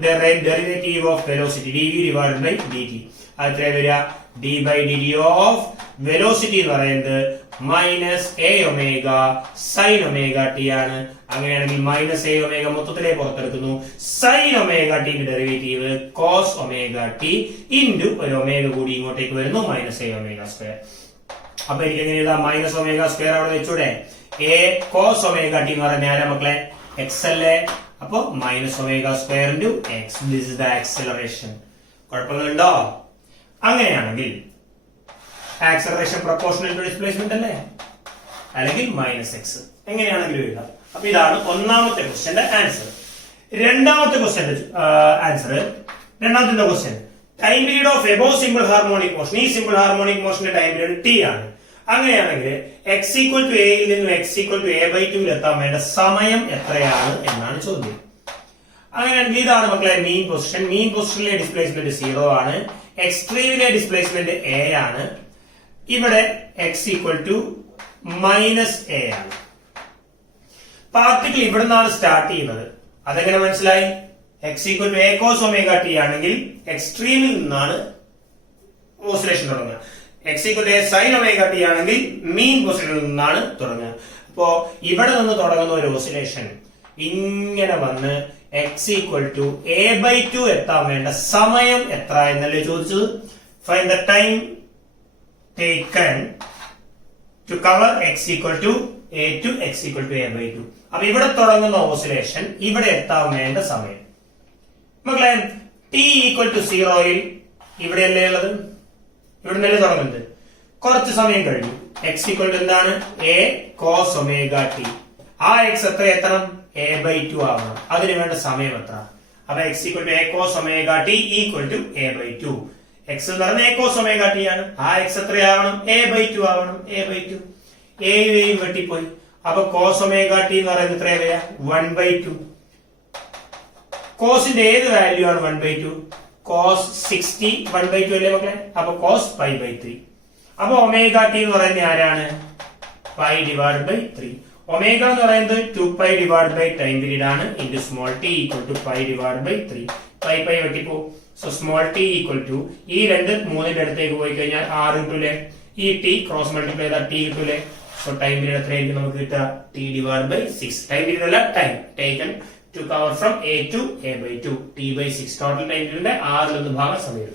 ഡെറിവേറ്റീവ് ഓഫ് വെലോസിറ്റി dv/dt. അത് എത്ര വരിക? d/dt ഓഫ് വെലോസിറ്റി എന്ന് പറയുന്നത് -a sin ωt ആണ്. അങ്ങനെയാണെങ്കിൽ -a മൊത്തത്തിലെ പുറത്തെടുക്കുന്നു. sin ωt derivative cos ωt into ഒരു ഒമേഗ കൂടി ഇങ്ങോട്ടേക്ക് വരുന്നു -a ω2. അപ്പൊ എനിക്ക് എങ്ങനെ എഴുതാം? -ω2 അവിടെ വെച്ചൂടെ? a cos ωt എന്ന് പറഞ്ഞാൽ ആരാ മക്കളെ? x അല്ലേ? അപ്പൊ -ω2 × x. This is the acceleration. കുഴപ്പങ്ങളുണ്ടോ? അങ്ങനെയാണെങ്കിൽ ആക്സിലറേഷൻ പ്രൊപ്പോർഷണൽ ടു ഡിസ്പ്ലേസ്മെന്റ് അല്ലേ? അല്ലെങ്കിൽ -x എങ്ങനെയാണെങ്കിലും എഴുതാം. അപ്പൊ ഇതാണ് ഒന്നാമത്തെ ക്വസ്റ്റ്യന്റെ ആൻസർ. രണ്ടാമത്തെ ക്വസ്റ്റ്യന്റെ ആൻസർ, രണ്ടാമത്തെ question time period of above simple harmonic motion. ഈ സിമ്പിൾ ഹാർമോണിക് മോഷന്റെ ടൈം പീരീഡ് t ആണ്. അങ്ങനെയാണെങ്കിൽ x = a യിൽ നിന്നും x = a/2 എത്താൻ വേണ്ട സമയം എത്രയാണ് എന്നാണ് ചോദ്യം. അങ്ങനെയാണെങ്കിൽ ഇതാണ് മക്കളെ മീൻ പൊസിഷൻ. മീൻ പൊസിഷനിലെ ഡിസ്പ്ലേസ്മെന്റ് 0 ആണ്. എക്സ്ട്രീമിലെ ഡിസ്പ്ലേസ്മെന്റ് a ആണ്. ഇവിടെ x = -a ആണ്. പാർട്ടിക്കിൾ ഇവിടെ നിന്നാണ് സ്റ്റാർട്ട് ചെയ്യുന്നത്. അതെങ്ങനെ മനസ്സിലായി? X equal to a cos omega t ആണെങ്കിൽ എക്സ്ട്രീമിൽ നിന്നാണ് ഓസിലേഷൻ തുടങ്ങുക. X equal to a sine omega t ആണെങ്കിൽ മീൻ പൊസിഷനിൽ നിന്നാണ് തുടങ്ങുക. അപ്പോ ഇവിടെ നിന്ന് തുടങ്ങുന്ന ഒരു ഓസിലേഷൻ ഇങ്ങനെ വന്ന് എക്സ് ഈക്വൽ ടു a/2 എത്താൻ വേണ്ട സമയം എത്ര എന്നല്ലേ ചോദിച്ചത്. Find the time taken to cover x equal to a to x equal to a/2. അപ്പൊ ഇവിടെ തുടങ്ങുന്ന ഓസിലേഷൻ ഇവിടെ എത്താൻ വേണ്ട സമയം മക്കളെ t ഈക്വൽ ടു 0യിൽ ഇവിടെയല്ലേ ഉള്ളത്, ഇവിടെ നിന്നല്ലേ തുടങ്ങുന്നത്. കുറച്ച് സമയം കഴിഞ്ഞു എക്സ് ഈക്വൽ ടു എന്താണ് a cos ഒമേഗ ടി. ആ എക്സ് എത്ര എത്തണം a/2 ആവണം. അതിന് വേണ്ട സമയം എത്ര? അപ്പൊ x equal to a cos omega t equal to a/2. X എന്ന് പറഞ്ഞാൽ a cos ഒമേഗ ടി ആണ്. ആ എക്സ് എത്രയാവണം a/2 ആവണം. a/2 എയും വെട്ടിപ്പോയി. അപ്പൊ കോസ് ഒമേഗ ടി എന്ന് പറയുന്നത് എത്രയാ വരിക 1/2. കോസിന്റെ ഏത് വാല്യൂ ആണ് 1/2? കോസ് 60 1/2 അല്ലേ മക്കളെ. അപ്പൊ കോസ് π/3. അപ്പൊ ഒമേഗ ടി എന്ന് പറയുന്നത് ആരാണ് π/3. ഒമേഗ എന്ന് പറയുന്നത് 2π ടൈം പീരീഡ് ആണ് into small t equal to π/3. π വെട്ടിപ്പോ. So small t equal to ഈ 3ന്റെ അടുത്തേക്ക് പോയി കഴിഞ്ഞാൽ 6 കിട്ടൂലേ. ഈ ടി ക്രോസ് മൾട്ടിപ്ലൈ ചെയ്താൽ ടി കിട്ടൂലേ. സോ ടൈം പീരീഡ് എത്രയായിരിക്കും നമുക്ക് കിട്ടുക t/6. ടൈം പീരീഡ് അല്ല, time taken to cover from a to a/2. t/6 total time പീരീഡിന്റെ 6 ഭാഗം സമയം.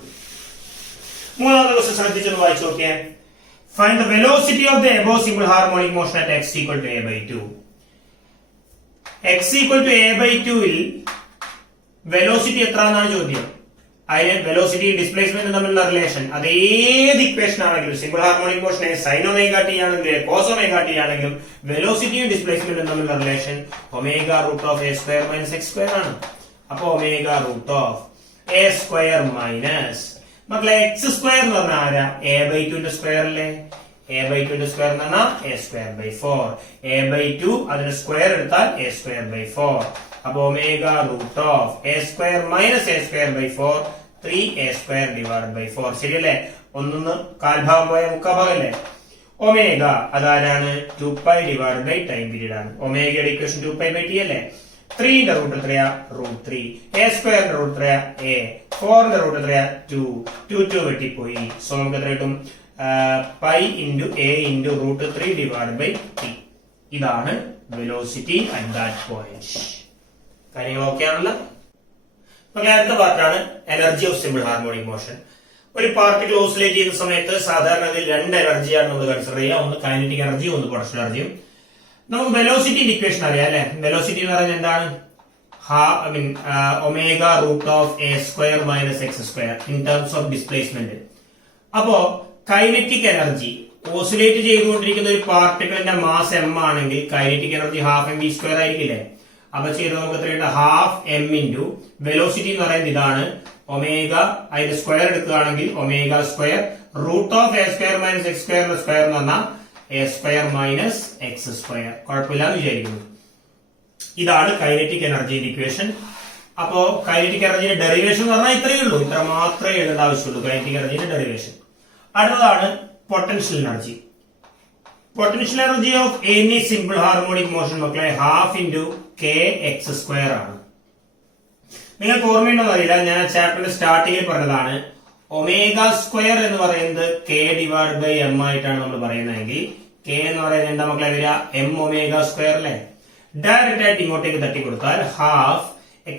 മൂന്നാമത്തെ ക്വസ്റ്റ്യൻ ശ്രദ്ധിച്ചൊന്ന് വായിച്ചു നോക്കിയേ. Find the velocity of the above simple harmonic motion at x equal to a/2. x equal to a/2 ൽ വെലോസിറ്റി എത്ര എന്നാണ് ചോദ്യം. അതിന് വെലോസിറ്റി ഡിസ്പ്ലേസ്മെന്റ് തമ്മിലുള്ള റിലേഷൻ അത് ഏത് ഇക്വേഷൻ ആണെങ്കിലും simple harmonic motion sine omega t ആണെങ്കിലും കോസ് ഒമേഗ ടി ആണെങ്കിലും വെലോസിറ്റിയും ഡിസ്പ്ലേസ്മെന്റും തമ്മിലുള്ള relation omega root of a square minus x square ആണ്. അപ്പൊ omega root of a square minus മക്കളെ x സ്ക്വയർ എന്ന് പറഞ്ഞാൽ ആരാ a/2 സ്ക്വയർ അല്ലേ. a/2 സ്ക്വയർ എന്ന് പറഞ്ഞാൽ a²/4. a/2 അതിന്റെ സ്ക്വയർ എടുത്താൽ a²/4. അപ്പൊ omega root of a square minus a²/4 3a²/4. ശരിയല്ലേ. ഒന്നൊന്ന് കാൽഭാഗം പോയ മുക്കാഭാഗം അല്ലേ. ഒമേഗ അതാരാണ് 2π ടൈം പീരീഡ് ആണ്. ഒമേഗയുടെ ഇക്വേഷൻ 2π/t അല്ലേ. 3ന്റെ റൂട്ട് എത്രയാ √3. a സ്ക്വയറിന്റെ റൂട്ട് എത്രയാ a. 4ന്റെ റൂട്ട് എത്രയാ 2. 2 വെട്ടിപ്പോയി. സോ നമുക്ക് എത്ര കിട്ടും π ഇൻറ്റു a ഇൻറ്റു √3/t. ഇതാണ് വെലോസിറ്റി അറ്റ് ദാറ്റ് പോയിന്റ്. കാര്യങ്ങൾ ഓക്കെ ആണല്ലോ. മക്കളെ അടുത്ത പാർട്ടാണ് energy of simple harmonic motion. ഒരു പാർട്ടിക്കിൾ ഓസിലേറ്റ് ചെയ്യുന്ന സമയത്ത് സാധാരണ അതിൽ 2 എനർജിയാണ് നമ്മൾ കൺസിഡർ ചെയ്യുക. ഒന്ന് കൈനറ്റിക് എനർജിയും ഒന്ന് പൊട്ടൻഷ്യൽ എനർജിയും. നമുക്ക് വെലോസിറ്റിന്റെ ഇക്വേഷൻ അറിയാം അല്ലെ. വെലോസിറ്റി എന്ന് പറയുന്നത് എന്താണ് omega root of a square minus x square in terms of displacement. അപ്പോ കൈനറ്റിക് എനർജി ഓസിലേറ്റ് ചെയ്തുകൊണ്ടിരിക്കുന്ന ഒരു പാർട്ടിക്കിളിന്റെ മാസ് m ആണെങ്കിൽ കൈനറ്റിക് എനർജി ½ mv² ആയിരിക്കില്ലേ. അപ്പൊ ചെയ്ത് നമുക്ക് എത്രയുണ്ട് ½ m ഇൻറ്റു വെലോസിറ്റി എന്ന് പറയുന്നത് ഇതാണ് ഒമേഗ. അതിന്റെ സ്ക്വയർ എടുക്കുകയാണെങ്കിൽ omega square root of a square minus x സ്ക്വയറിന്റെ സ്ക്വയർ എന്ന് പറഞ്ഞാൽ a square minus x square. കുഴപ്പമില്ലാന്ന് വിചാരിക്കുന്നു. ഇതാണ് കൈനറ്റിക് എനർജിയുടെ ഇക്വേഷൻ. അപ്പോ കൈനറ്റിക് എനർജിയുടെ ഡെറിവേഷൻ എന്ന് പറഞ്ഞാൽ ഇത്രയേ ഉള്ളൂ. ഇത്ര മാത്രമേ എഴുതേണ്ട ആവശ്യമുള്ളൂ കൈനറ്റിക് എനർജിയുടെ ഡെറിവേഷൻ. അടുത്തതാണ് potential energy. Potential energy of any simple harmonic motion മക്കളെ ½ ഇൻറ്റു kx² ആണ്. നിങ്ങൾക്ക് ഓർമ്മയുണ്ടോന്ന് അറിയില്ല, ഞാൻ ചാപ്റ്ററിന്റെ സ്റ്റാർട്ടിങ്ങിൽ പറഞ്ഞതാണ് ഒമേഗ സ്ക്വയർ എന്ന് പറയുന്നത് k/m ആയിട്ടാണ് നമ്മൾ പറയുന്നതെങ്കിൽ k എന്ന് പറയുന്നത് എന്താ മക്കളെ വരിക m ഒമേഗ സ്ക്വയർ അല്ലേ. ഡയറക്റ്റ് ആയിട്ട് ഇങ്ങോട്ടേക്ക് തട്ടി കൊടുത്താൽ ഹാഫ്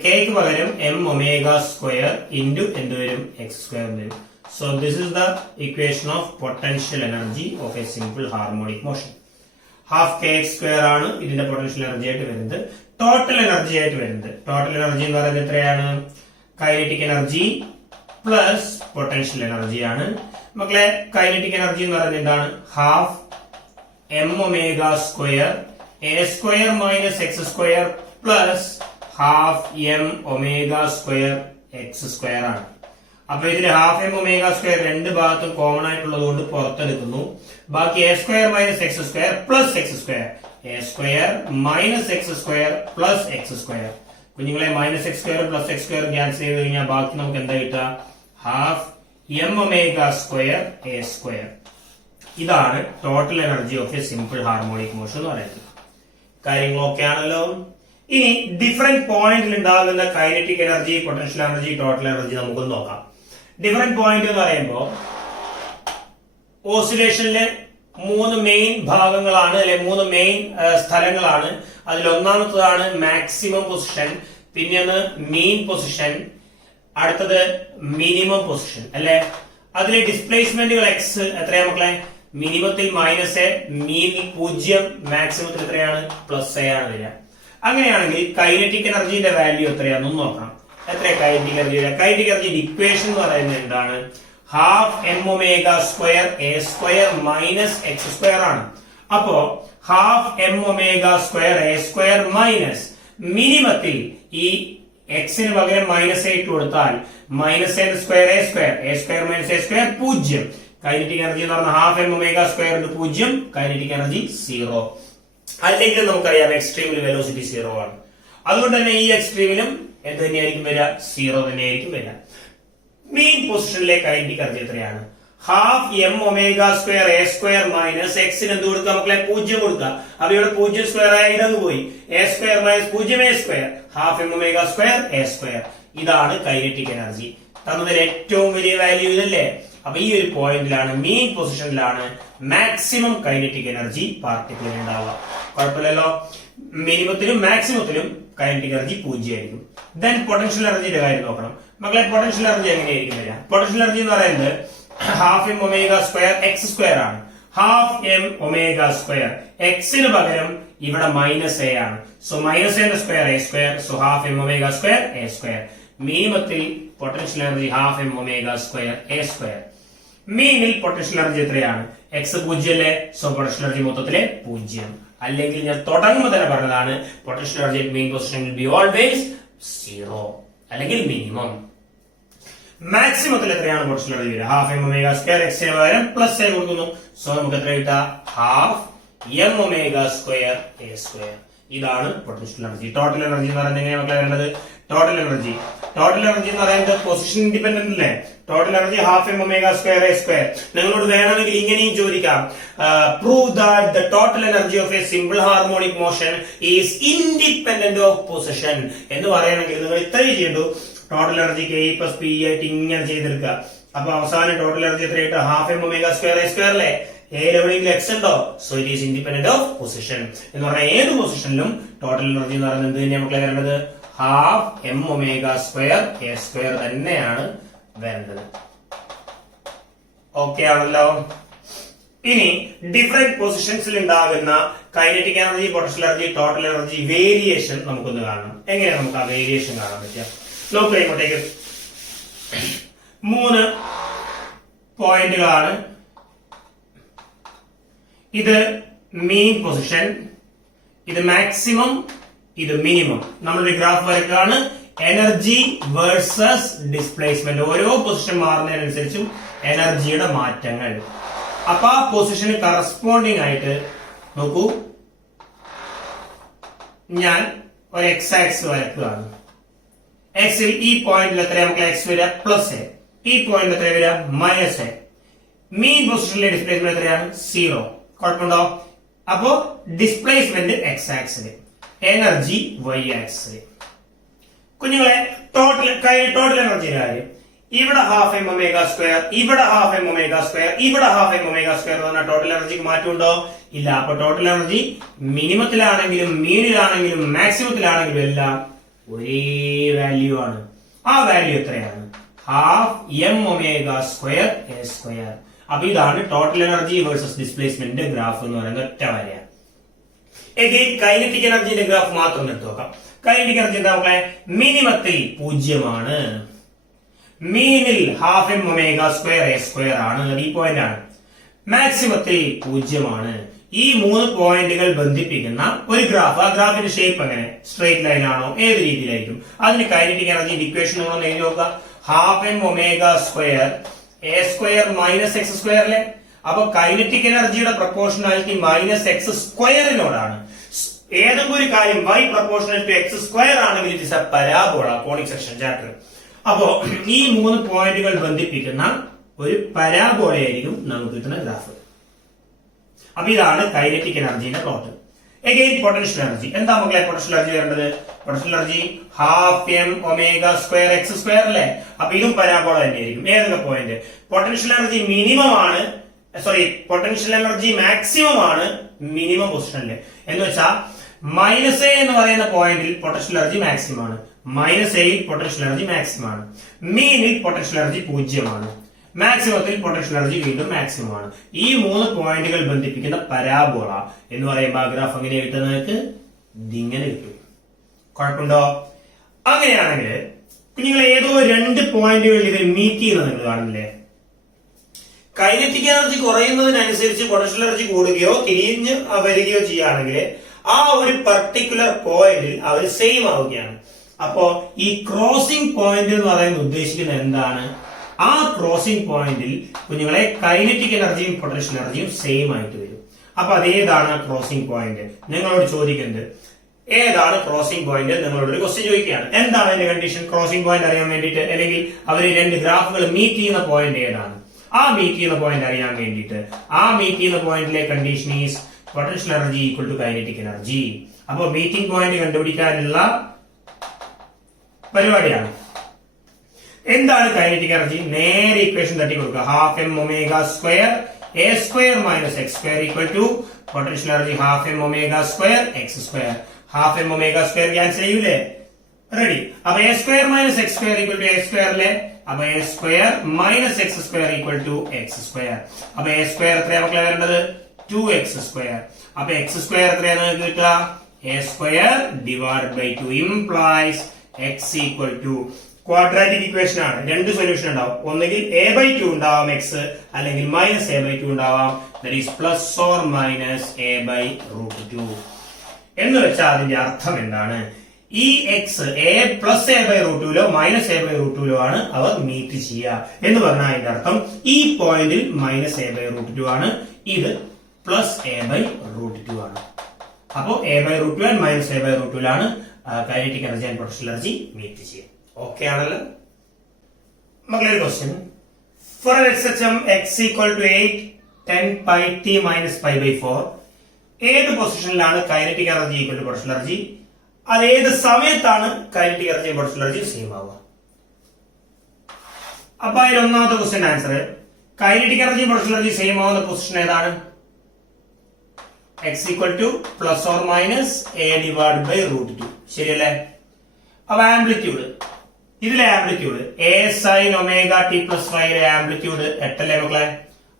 kക്ക് പകരം m ഒമേഗ സ്ക്വയർ ഇൻറ്റു എന്ത് വരും x സ്ക്വയർ വരും. So this is the equation of potential energy of a simple harmonic motion. Half kx² ആണ് ഇതിന്റെ പൊട്ടൻഷ്യൽ എനർജി ആയിട്ട് വരുന്നത്. ടോട്ടൽ എനർജി ആയിട്ട് വരുന്നത് ടോട്ടൽ എനർജി എന്ന് പറയുന്നത് എത്രയാണ് kinetic energy plus potential energy ആണ്. മക്കളെ കൈനറ്റിക് എനർജി എന്ന് പറയുന്നത് എന്താണ് ½ m omega square a square minus x square plus ½ m omega square x square ആണ്. അപ്പൊ ഇതിൽ ½ m ഒമേഗ സ്ക്വയർ രണ്ട് ഭാഗത്തും കോമൺ ആയിട്ടുള്ളത് കൊണ്ട് പുറത്തെടുക്കുന്നു. ബാക്കി a square minus x square plus x square a square minus x square plus x square. കുഞ്ഞുങ്ങളെ minus x square plus x square cancel ചെയ്ത് കഴിഞ്ഞാൽ ബാക്കി നമുക്ക് എന്താ കിട്ടുക ½ m omega square a square. ഇതാണ് total energy of a simple harmonic motion എന്ന് പറയുന്നത്. കാര്യങ്ങളൊക്കെ ആണല്ലോ. ഇനി ഡിഫറെന്റ് പോയിന്റിൽ ഉണ്ടാകുന്ന kinetic energy, potential energy, total energy നമുക്കൊന്ന് നോക്കാം. ഡിഫറെന്റ് പോയിന്റ് എന്ന് പറയുമ്പോൾ ഓസിലേഷനിലെ 3 മെയിൻ ഭാഗങ്ങളാണ്, അല്ലെ 3 മെയിൻ സ്ഥലങ്ങളാണ്. അതിൽ ഒന്നാമത്തതാണ് മാക്സിമം പൊസിഷൻ, പിന്നെയാണ് മീൻ പൊസിഷൻ, അടുത്തത് മിനിമം പൊസിഷൻ അല്ലെ. അതിലെ ഡിസ്പ്ലേസ്മെന്റുകൾ എക്സ് എത്രയാ മക്കളെ? മിനിമത്തിൽ -a, മീനിൽ 0, മാക്സിമത്തിൽ എത്രയാണ്? +a ആണ് വരിക. അങ്ങനെയാണെങ്കിൽ കൈനറ്റിക് എനർജിയുടെ വാല്യൂ എത്രയാണെന്ന് നോക്കാം. എത്രയാ കൈനറ്റിക് എനർജിയുടെ? കൈനറ്റിക് എനർജിയുടെ ഇക്വേഷൻ എന്ന് പറയുന്നത് എന്താണ്? ½ m⍵² a² -x² ആണ്. അപ്പോ ½ m⍵² a² മിനിമത്തിൽ ഈ എക്സിന് പകരം -a ഇട്ട് കൊടുത്താൽ -a² a² -a² 0. Kinetic energy എന്ന് പറഞ്ഞാൽ ½ m⍵² 0, കൈനറ്റിക് എനർജി 0. അല്ലെങ്കിൽ നമുക്കറിയാം എക്സ്ട്രീമിൽ വെലോസിറ്റി 0 ആണ്. അതുകൊണ്ട് തന്നെ ഈ എക്സ്ട്രീമിലും എന്ത് തന്നെയായിരിക്കും വരിക? 0 തന്നെയായിരിക്കും വരിക. മീൻ പൊസിഷനിലെ കൈനറ്റിക് എനർജി എത്രയാണ്? ½ m⍵² a² എക്സിന് എന്ത് കൊടുക്കുക മക്കളെ? 0 കൊടുക്കുക. അപ്പൊ ഇവിടെ 0² ആയി ഇടങ്ങ് പോയി. a² -0 a², ½ m⍵² a². ഇതാണ് കൈനറ്റിക് എനർജി. തന്നതിൽ ഏറ്റവും വലിയ വാല്യൂ ഇതല്ലേ? അപ്പൊ ഈ ഒരു പോയിന്റിലാണ്, മീൻ പൊസിഷനിലാണ് മാക്സിമം കൈനറ്റിക് എനർജി പാർട്ടിക്കിളിന് ഉണ്ടാവുക. കുഴപ്പമില്ലല്ലോ. മിനിമത്തിലും മാക്സിമത്തിലും കൈനറ്റിക് എനർജി 0 ആയിരിക്കും. ദെൻ പൊട്ടൻഷ്യൽ എനർജിയുടെ കാര്യം നോക്കണം മക്കളെ. പൊട്ടൻഷ്യൽ എനർജി എങ്ങനെയായിരിക്കും വരിക? പൊട്ടൻഷ്യൽ എനർജി എന്ന് പറയുന്നത് ½ m⍵² x² ആണ്. ½ m⍵². എക്സിന് പകരം ഇവിടെ -a ആണ്. So -a², a². So ½ m⍵² a². മിനിമത്തിൽ പൊട്ടൻഷ്യൽ എനർജി ½ m⍵² a². മീനിൽ പൊട്ടൻഷ്യൽ എനർജി എത്രയാണ്? എക്സ് 0 അല്ലേ? സോ പൊട്ടൻഷ്യൽ എനർജി മൊത്തത്തിലെ 0. അല്ലെങ്കിൽ ഞാൻ തുടങ്ങുമ്പോൾ തന്നെ പറഞ്ഞതാണ് potential energy mean position will be always 0 അല്ലെങ്കിൽ മിനിമം. മാക്സിമത്തിൽ എത്രയാണ് പൊട്ടൻഷ്യൽ എനർജി വരിക? ½ m⍵² എക്സിന് പകരം +a കൊടുക്കുന്നു. സോ നമുക്ക് എത്ര കിട്ടാം? ½ m⍵² a². ഇതാണ് പൊട്ടൻഷ്യൽ എനർജി. ടോട്ടൽ എനർജി എന്ന് പറയുന്നത് എങ്ങനെയാണ് മക്കളെ വരേണ്ടത്? ടോട്ടൽ എനർജി എന്ന് പറയുന്നത് പൊസിഷൻ ഇൻഡിപെൻഡന്റ് അല്ലേ? Total energy ½ m⍵² a². നിങ്ങളോട് വേണമെങ്കിൽ ഇങ്ങനെയും ചോദിക്കാം, prove that the total energy of a simple harmonic motion is independent of position എന്ന് പറയണമെങ്കിൽ നിങ്ങൾ ഇത്രയും ചെയ്യേണ്ടു. ടോട്ടൽ എനർജി k + p ആയിട്ട് ഇങ്ങനെ ചെയ്തെടുക്കുക. അപ്പൊ അവസാനം ടോട്ടൽ എനർജി എത്രയായിട്ട്? ½ m⍵² a² അല്ലേ? എവിടെയെങ്കിലും എക്സ് ഉണ്ടോ? So it is independent of position എന്ന് പറഞ്ഞാൽ ഏത് പൊസിഷനിലും ടോട്ടൽ എനർജി എന്ന് പറയുന്നത് എന്ത് തന്നെയാണ് മക്കളെ വരേണ്ടത്? ½ m⍵² a² തന്നെയാണ് വരേണ്ടത്. ഓക്കെ ആണല്ലോ. ഇനി ഡിഫറെന്റ് പൊസിഷൻസിൽ ഉണ്ടാകുന്ന kinetic energy, potential energy, total energy variation നമുക്കൊന്ന് കാണണം. എങ്ങനെയാണ് നമുക്ക് ആ വേരിയേഷൻ കാണാൻ പറ്റുക? നോക്കുക ഇങ്ങോട്ടേക്ക്. 3 പോയിന്റുകളാണ്. ഇത് മീൻ പൊസിഷൻ, ഇത് മാക്സിമം, ഇത് മിനിമം. നമ്മളൊരു ഗ്രാഫ് വരയ്ക്കാണ്. Energy versus displacement. ഓരോ പൊസിഷൻ മാറുന്നതിനനുസരിച്ചും എനർജിയുടെ മാറ്റങ്ങൾ. അപ്പൊ ആ പൊസിഷന് കറസ്പോണ്ടിങ് ആയിട്ട് നോക്കൂ, ഞാൻ ഒരു എക്സ് ആക്സ് വരക്കുകയാണ്. എക്സിൽ ഈ പോയിന്റിൽ എത്ര നമുക്ക് എക്സ് വരിക? +a. ഈ പോയിന്റിൽ എത്ര വരിക? -a. മീൻ പൊസിഷനിലെ ഡിസ്പ്ലേസ്മെന്റ് എത്രയാണ്? 0. കുഴപ്പമുണ്ടോ? അപ്പോ displacement x axis, energy y axis. കുഞ്ഞുങ്ങളെ ടോട്ടൽ എനർജിയുടെ കാര്യം. ഇവിടെ ½ m⍵², ഇവിടെ ½ m⍵², ഇവിടെ ½ m⍵² എന്ന് പറഞ്ഞാൽ ടോട്ടൽ എനർജിക്ക് മാറ്റമുണ്ടോ? ഇല്ല. അപ്പൊ ടോട്ടൽ എനർജി മിനിമത്തിലാണെങ്കിലും മീനിലാണെങ്കിലും മാക്സിമത്തിലാണെങ്കിലും എല്ലാം ഒരേ വാല്യൂ ആണ്. ആ വാല്യൂ എത്രയാണ്? ½ m⍵² a². അപ്പൊ ഇതാണ് ടോട്ടൽ എനർജി വേഴ്സസ് ഡിസ്പ്ലേസ്മെന്റിന്റെ ഗ്രാഫ് എന്ന് പറയുന്നത്. ഒറ്റ വരയാണ്. എഗെയിൻ കൈനറ്റിക് എനർജിന്റെ ഗ്രാഫ് മാത്രം എടുത്തു നോക്കാം. കൈനറ്റിക് എനർജി എന്താ മക്കളെ? മിനിമത്തിൽ 0 ആണ്, മീനിൽ ½ m⍵² a² ആണ്, ഈ പോയിന്റ് ആണ്. മാക്സിമത്തിൽ 0 ആണ്. ഈ 3 പോയിന്റുകൾ ബന്ധിപ്പിക്കുന്ന ഒരു ഗ്രാഫ്. ആ ഗ്രാഫിന്റെ ഷേപ്പ് എങ്ങനെ? സ്ട്രെയിറ്റ് ലൈൻ ആണോ? ഏത് രീതിയിലായിരിക്കും? അതിന് കൈനറ്റിക് എനർജിന്റെ ഇക്വേഷൻ നമ്മളൊന്ന് എഴുതി നോക്കുക. ½ m⍵² a² -x² അല്ലേ? അപ്പൊ കൈനറ്റിക് എനർജിയുടെ പ്രൊപ്പോർഷണാലിറ്റി -x²നോടാണ്. ഏതെങ്കിലും ഒരു കാര്യം y പ്രൊപ്പോർഷണൽ ടു x² ആണെങ്കിൽ it is A parabola, conic section chapter. അപ്പോ ഈ 3 പോയിന്റുകൾ ബന്ധിപ്പിക്കുന്ന ഒരു പരാബോളയായിരിക്കും നമുക്ക് കിട്ടുന്ന ഗ്രാഫ്. അപ്പൊ ഇതാണ് കൈനറ്റിക് എനർജിയുടെ പ്ലോട്ട്. Again, potential energy. എന്താ മക്കളെ പൊട്ടൻഷ്യൽ എനർജി വരേണ്ടത്? Potential energy half m omega square x square അല്ലേ? അപ്പൊ ഇതും പരാബോള തന്നെയായിരിക്കും. ഏതൊക്കെ പോയിന്റ്? പൊട്ടൻഷ്യൽ എനർജി മിനിമം ആണ്, പൊട്ടൻഷ്യൽ എനർജി മാക്സിമം ആണ് മിനിമം പൊസിഷനില്. എന്ന് വെച്ചാൽ മൈനസ് എ എന്ന് പറയുന്ന പോയിന്റിൽ പൊട്ടൻഷ്യൽ എനർജി മാക്സിമം ആണ്. മൈനസ് എയിൽ പൊട്ടൻഷ്യൽ എനർജി മാക്സിമം ആണ്. മീനിൽ പൊട്ടൻഷ്യൽ എനർജി 0 മാക്സിമത്തിൽ പൊട്ടൻഷ്യൽ എനർജി വീണ്ടും മാക്സിമം ആണ്. ഈ 3 പോയിന്റുകൾ ബന്ധിപ്പിക്കുന്ന പരാബോള എന്ന് പറയുമ്പോൾ ഗ്രാഫ് എങ്ങനെ കിട്ടുന്നത്? നിങ്ങൾക്ക് ഇതിങ്ങനെ കിട്ടും. കുഴപ്പമുണ്ടോ? അങ്ങനെയാണെങ്കിൽ കുഞ്ഞുങ്ങളെ ഏതോ 2 പോയിന്റുകളിൽ ഇവർ മീറ്റ് ചെയ്യുന്നത് നിങ്ങൾ കാണുന്നില്ലേ? കൈനറ്റിക് എനർജി കുറയുന്നതിനനുസരിച്ച് പൊട്ടൻഷ്യൽ എനർജി കൂടുകയോ തിരിഞ്ഞ് വരികയോ ചെയ്യുകയാണെങ്കിൽ ആ ഒരു പർട്ടിക്കുലർ പോയിന്റിൽ അവർ സെയിം ആവുകയാണ്. അപ്പോ ഈ ക്രോസിംഗ് പോയിന്റ് എന്ന് പറയുന്നത് ഉദ്ദേശിക്കുന്നത് എന്താണ്? ആ ക്രോസിംഗ് പോയിന്റിൽ കുഞ്ഞുങ്ങളെ കൈനറ്റിക് എനർജിയും പൊട്ടൻഷ്യൽ എനർജിയും സെയിം ആയിട്ട് വരും. അപ്പൊ അതേതാണ് ആ ക്രോസിംഗ് പോയിന്റ്? നിങ്ങളോട് ചോദിക്കുന്നത് ഏതാണ് ക്രോസിംഗ് പോയിന്റ്? നിങ്ങളോട് ഒരു ക്വസ്റ്റ്യൻ ചോദിക്കുകയാണ്. എന്താണ് അതിന്റെ കണ്ടീഷൻ? ക്രോസിംഗ് പോയിന്റ് അറിയാൻ വേണ്ടിയിട്ട്, അല്ലെങ്കിൽ അവർ 2 ഗ്രാഫുകൾ മീറ്റ് ചെയ്യുന്ന പോയിന്റ് ഏതാണ്? ആ മീറ്റ് ചെയ്യുന്ന പോയിന്റ് അറിയാൻ വേണ്ടിയിട്ട് ആ മീറ്റ് ചെയ്യുന്ന പോയിന്റിലെ condition is potential energy equal to kinetic energy. അപ്പൊ മീറ്റിംഗ് പോയിന്റ് കണ്ടുപിടിക്കാനുള്ള പരിപാടിയാണ്. എന്താണ് കൈനറ്റിക് എനർജി? നേരെ ഇക്വേഷൻ തട്ടി കൊടുക്കുക. Half m omega square a square minus x square equal to potential energy half m omega square x square. Half m omega square cancel ചെയ്യൂലേ? റെഡി. അപ്പൊ a square minus x square equal to a സ്ക്വയറിലെ, അപ്പൊ a square minus x square equal to x square. അപ്പൊ എ സ്ക്വയർ എത്രയാണ് മക്കളെ വരേണ്ടത്? 2x square. അപ്പൊ എക്സ് സ്ക്വയർ എത്രയാണ് കിട്ടുക? A square divide by 2 implies x equal to quadratic equation ആണ്. 2 സൊല്യൂഷൻ ഉണ്ടാവും. ഒന്നുകിൽ a/2 ഉണ്ടാവാം എക്സ്, അല്ലെങ്കിൽ മൈനസ് a/2 ഉണ്ടാവാം. That is plus or minus a/√2. എന്ന് വെച്ചാൽ അതിന്റെ അർത്ഥം എന്താണ്? ഈ എക്സ് a പ്ലസ് a/√2ലോ മൈനസ് a/√2ലോ ആണ് അവർ മീറ്റ് ചെയ്യുക. എന്ന് പറഞ്ഞാൽ അതിന്റെ അർത്ഥം ഈ പോയിന്റിൽ മൈനസ് a/√2 ആണ്, ഇത് പ്ലസ് a/√2 ആണ്. അപ്പോ a/√2 ആൻഡ് മൈനസ് a/√2ലാണ് kinetic energy and potential energy meet ചെയ്യുക. ഓക്കെ ആണല്ലോ മക്കളെ? ഒരു question. For SHM x equal to 8 10 pi t minus pi by 4 ഏത് പൊസിഷനിലാണ് kinetic energy equal to potential energy? അത് ഏത് സമയത്താണ് kinetic energy potential energy same ആവുക? അപ്പൊ അതിൽ ഒന്നാമത്തെ question answer, kinetic energy potential energy same ആവുന്ന പൊസിഷൻ ഏതാണ്? X equal to plus or minus a divide by √2. ശരിയല്ലേ? അപ്പൊ ആംപ്ലിറ്റ്യൂഡ്, ഇതിലെ amplitude a sine omega t plus 5 amplitude 8 അല്ലേ മക്കളെ?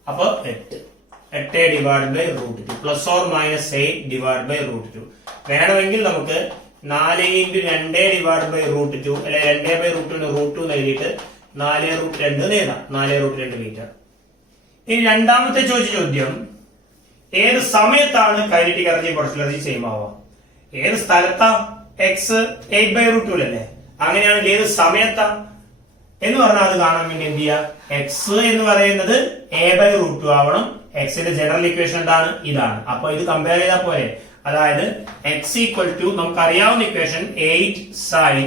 അപ്പൊ 8 divide by √2 plus or minus 8 divide by √2. വേണമെങ്കിൽ നമുക്ക് 4 × 2 ഡിവൈഡ് ബൈ √2 അല്ലെ 2/√2 √2 എഴുതിയിട്ട് 4√2 എഴുതാം. 4√2 മീറ്റർ. ഇനി രണ്ടാമത്തെ ചോദ്യം, ഏത് സമയത്താണ് kinetic energy potential energy same ആവുക? ഏത് സ്ഥലത്താ? എക്സ് 8/√2 അല്ലേ? അങ്ങനെയാണെങ്കിൽ ഏത് സമയത്താ എന്ന് പറഞ്ഞാൽ അത് കാണാൻ വേണ്ടി എന്ത് ചെയ്യാ? എക്സ് എന്ന് പറയുന്നത് a/√2 ആവണം. എക്സിന്റെ ജനറൽ ഇക്വേഷൻ എന്താണ്? ഇതാണ്. അപ്പൊ ഇത് കമ്പയർ ചെയ്താൽ പോലെ, അതായത് എക്സ് ഈക്വൽ ടു നമുക്കറിയാവുന്ന equation 8 sine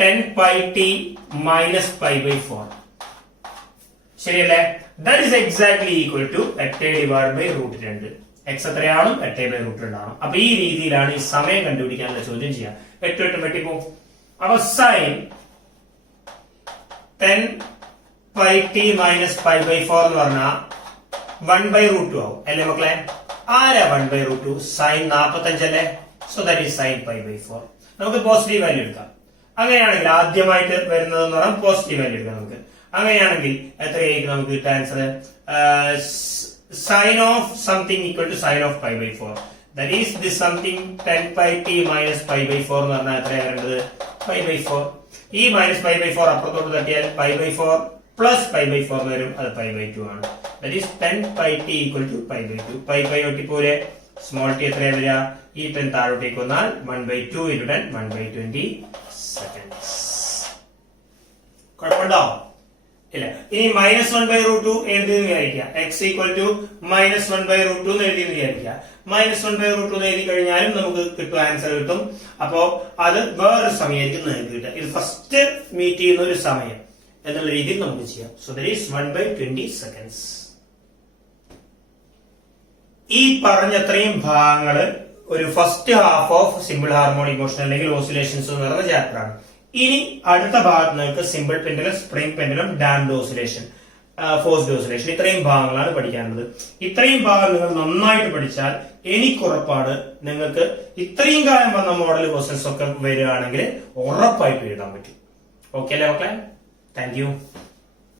10 pi t minus pi by 4. ശരിയല്ലേ? That is exactly equal to 8 divide by √2. X എത്രയാണ്? 8/√2 ആണ്. അപ്പൊ ഈ രീതിയിലാണ് ഈ സമയം കണ്ടുപിടിക്കാനുള്ള ചോദ്യം ചെയ്യാം. 8 വെട്ടിപ്പോ. അപ്പൊ sine 10 pi t minus pi by 4 എന്ന് പറഞ്ഞാൽ 1/√2 ആവും അല്ലേ മക്കളെ? ആരാ 1/√2? സൈൻ 45 അല്ലേ? So that is sine pi by 4. നമുക്ക് പോസിറ്റീവ് വാല്യൂ എടുക്കാം. അങ്ങനെയാണെങ്കിൽ ആദ്യമായിട്ട് വരുന്നത് എന്ന് പറഞ്ഞാൽ പോസിറ്റീവ് വാല്യൂ എടുക്കാം നമുക്ക്. അങ്ങനെയാണെങ്കിൽ എത്രയായിരിക്കും നമുക്ക് കിട്ടുക answer? Sine of something equal to sine of pi by 4. That is this something 10 pi t minus pi by 4 എന്ന് പറഞ്ഞാൽ എത്രയാണ് വരേണ്ടത്? Pi by 4. ഈ മൈനസ് പൈ ബൈ 4 അപ്പുറത്തോട്ട് തട്ടിയാൽ pi by 4 plus pi by 4 വരും. അത് പൈ ബൈ 2 ആണ്. That is 10 pi t equal to pi by 2. Pi ഒട്ടിപ്പോലെ സ്മോൾ ടി എത്രയാണ് വരിക? ഈ 10 താഴോട്ടേക്ക് വന്നാൽ 1/2 × 10 1/20 seconds. കുഴപ്പമുണ്ടോ? ഇല്ല. ഇനി -1/√2 എഴുതിയെന്ന് വിചാരിക്കുക. എക്സ് ഈക്വൽ ടു -1/√2 എന്ന് എഴുതിയെന്ന് വിചാരിക്കുക. -1/√2 എന്ന് എഴുതി കഴിഞ്ഞാലും നമുക്ക് കിട്ടും, ആൻസർ കിട്ടും. അപ്പോ അത് വേറൊരു സമയമായിരിക്കും നിങ്ങൾക്ക് കിട്ടുക. ഇത് ഫസ്റ്റ് മീറ്റ് ചെയ്യുന്ന ഒരു സമയം എന്നുള്ള രീതിയിൽ നമുക്ക് ചെയ്യാം. So that is 1/20 seconds. ഈ പറഞ്ഞ അത്രയും ഭാഗങ്ങള് ഒരു first half of simple harmonic motion അല്ലെങ്കിൽ ഓസിലേഷൻസ് എന്ന് പറയുന്ന ചാപ്റ്റർ ആണ്. ഇനി അടുത്ത ഭാഗത്ത് നിങ്ങൾക്ക് simple pendulum, spring pendulum, damped oscillation, forced oscillation, ഇത്രയും ഭാഗങ്ങളാണ് പഠിക്കാനുള്ളത്. ഇത്രയും ഭാഗം നിങ്ങൾ നന്നായിട്ട് പഠിച്ചാൽ എനിക്കുറപ്പാണ് നിങ്ങൾക്ക് ഇത്രയും കാലം വന്ന മോഡൽ ക്വസ്റ്റ്യൻസ് ഒക്കെ വരികയാണെങ്കിൽ ഉറപ്പായിട്ട് എഴുതാൻ പറ്റും. ഓക്കെ അല്ലേ മക്കളെ? Thank you.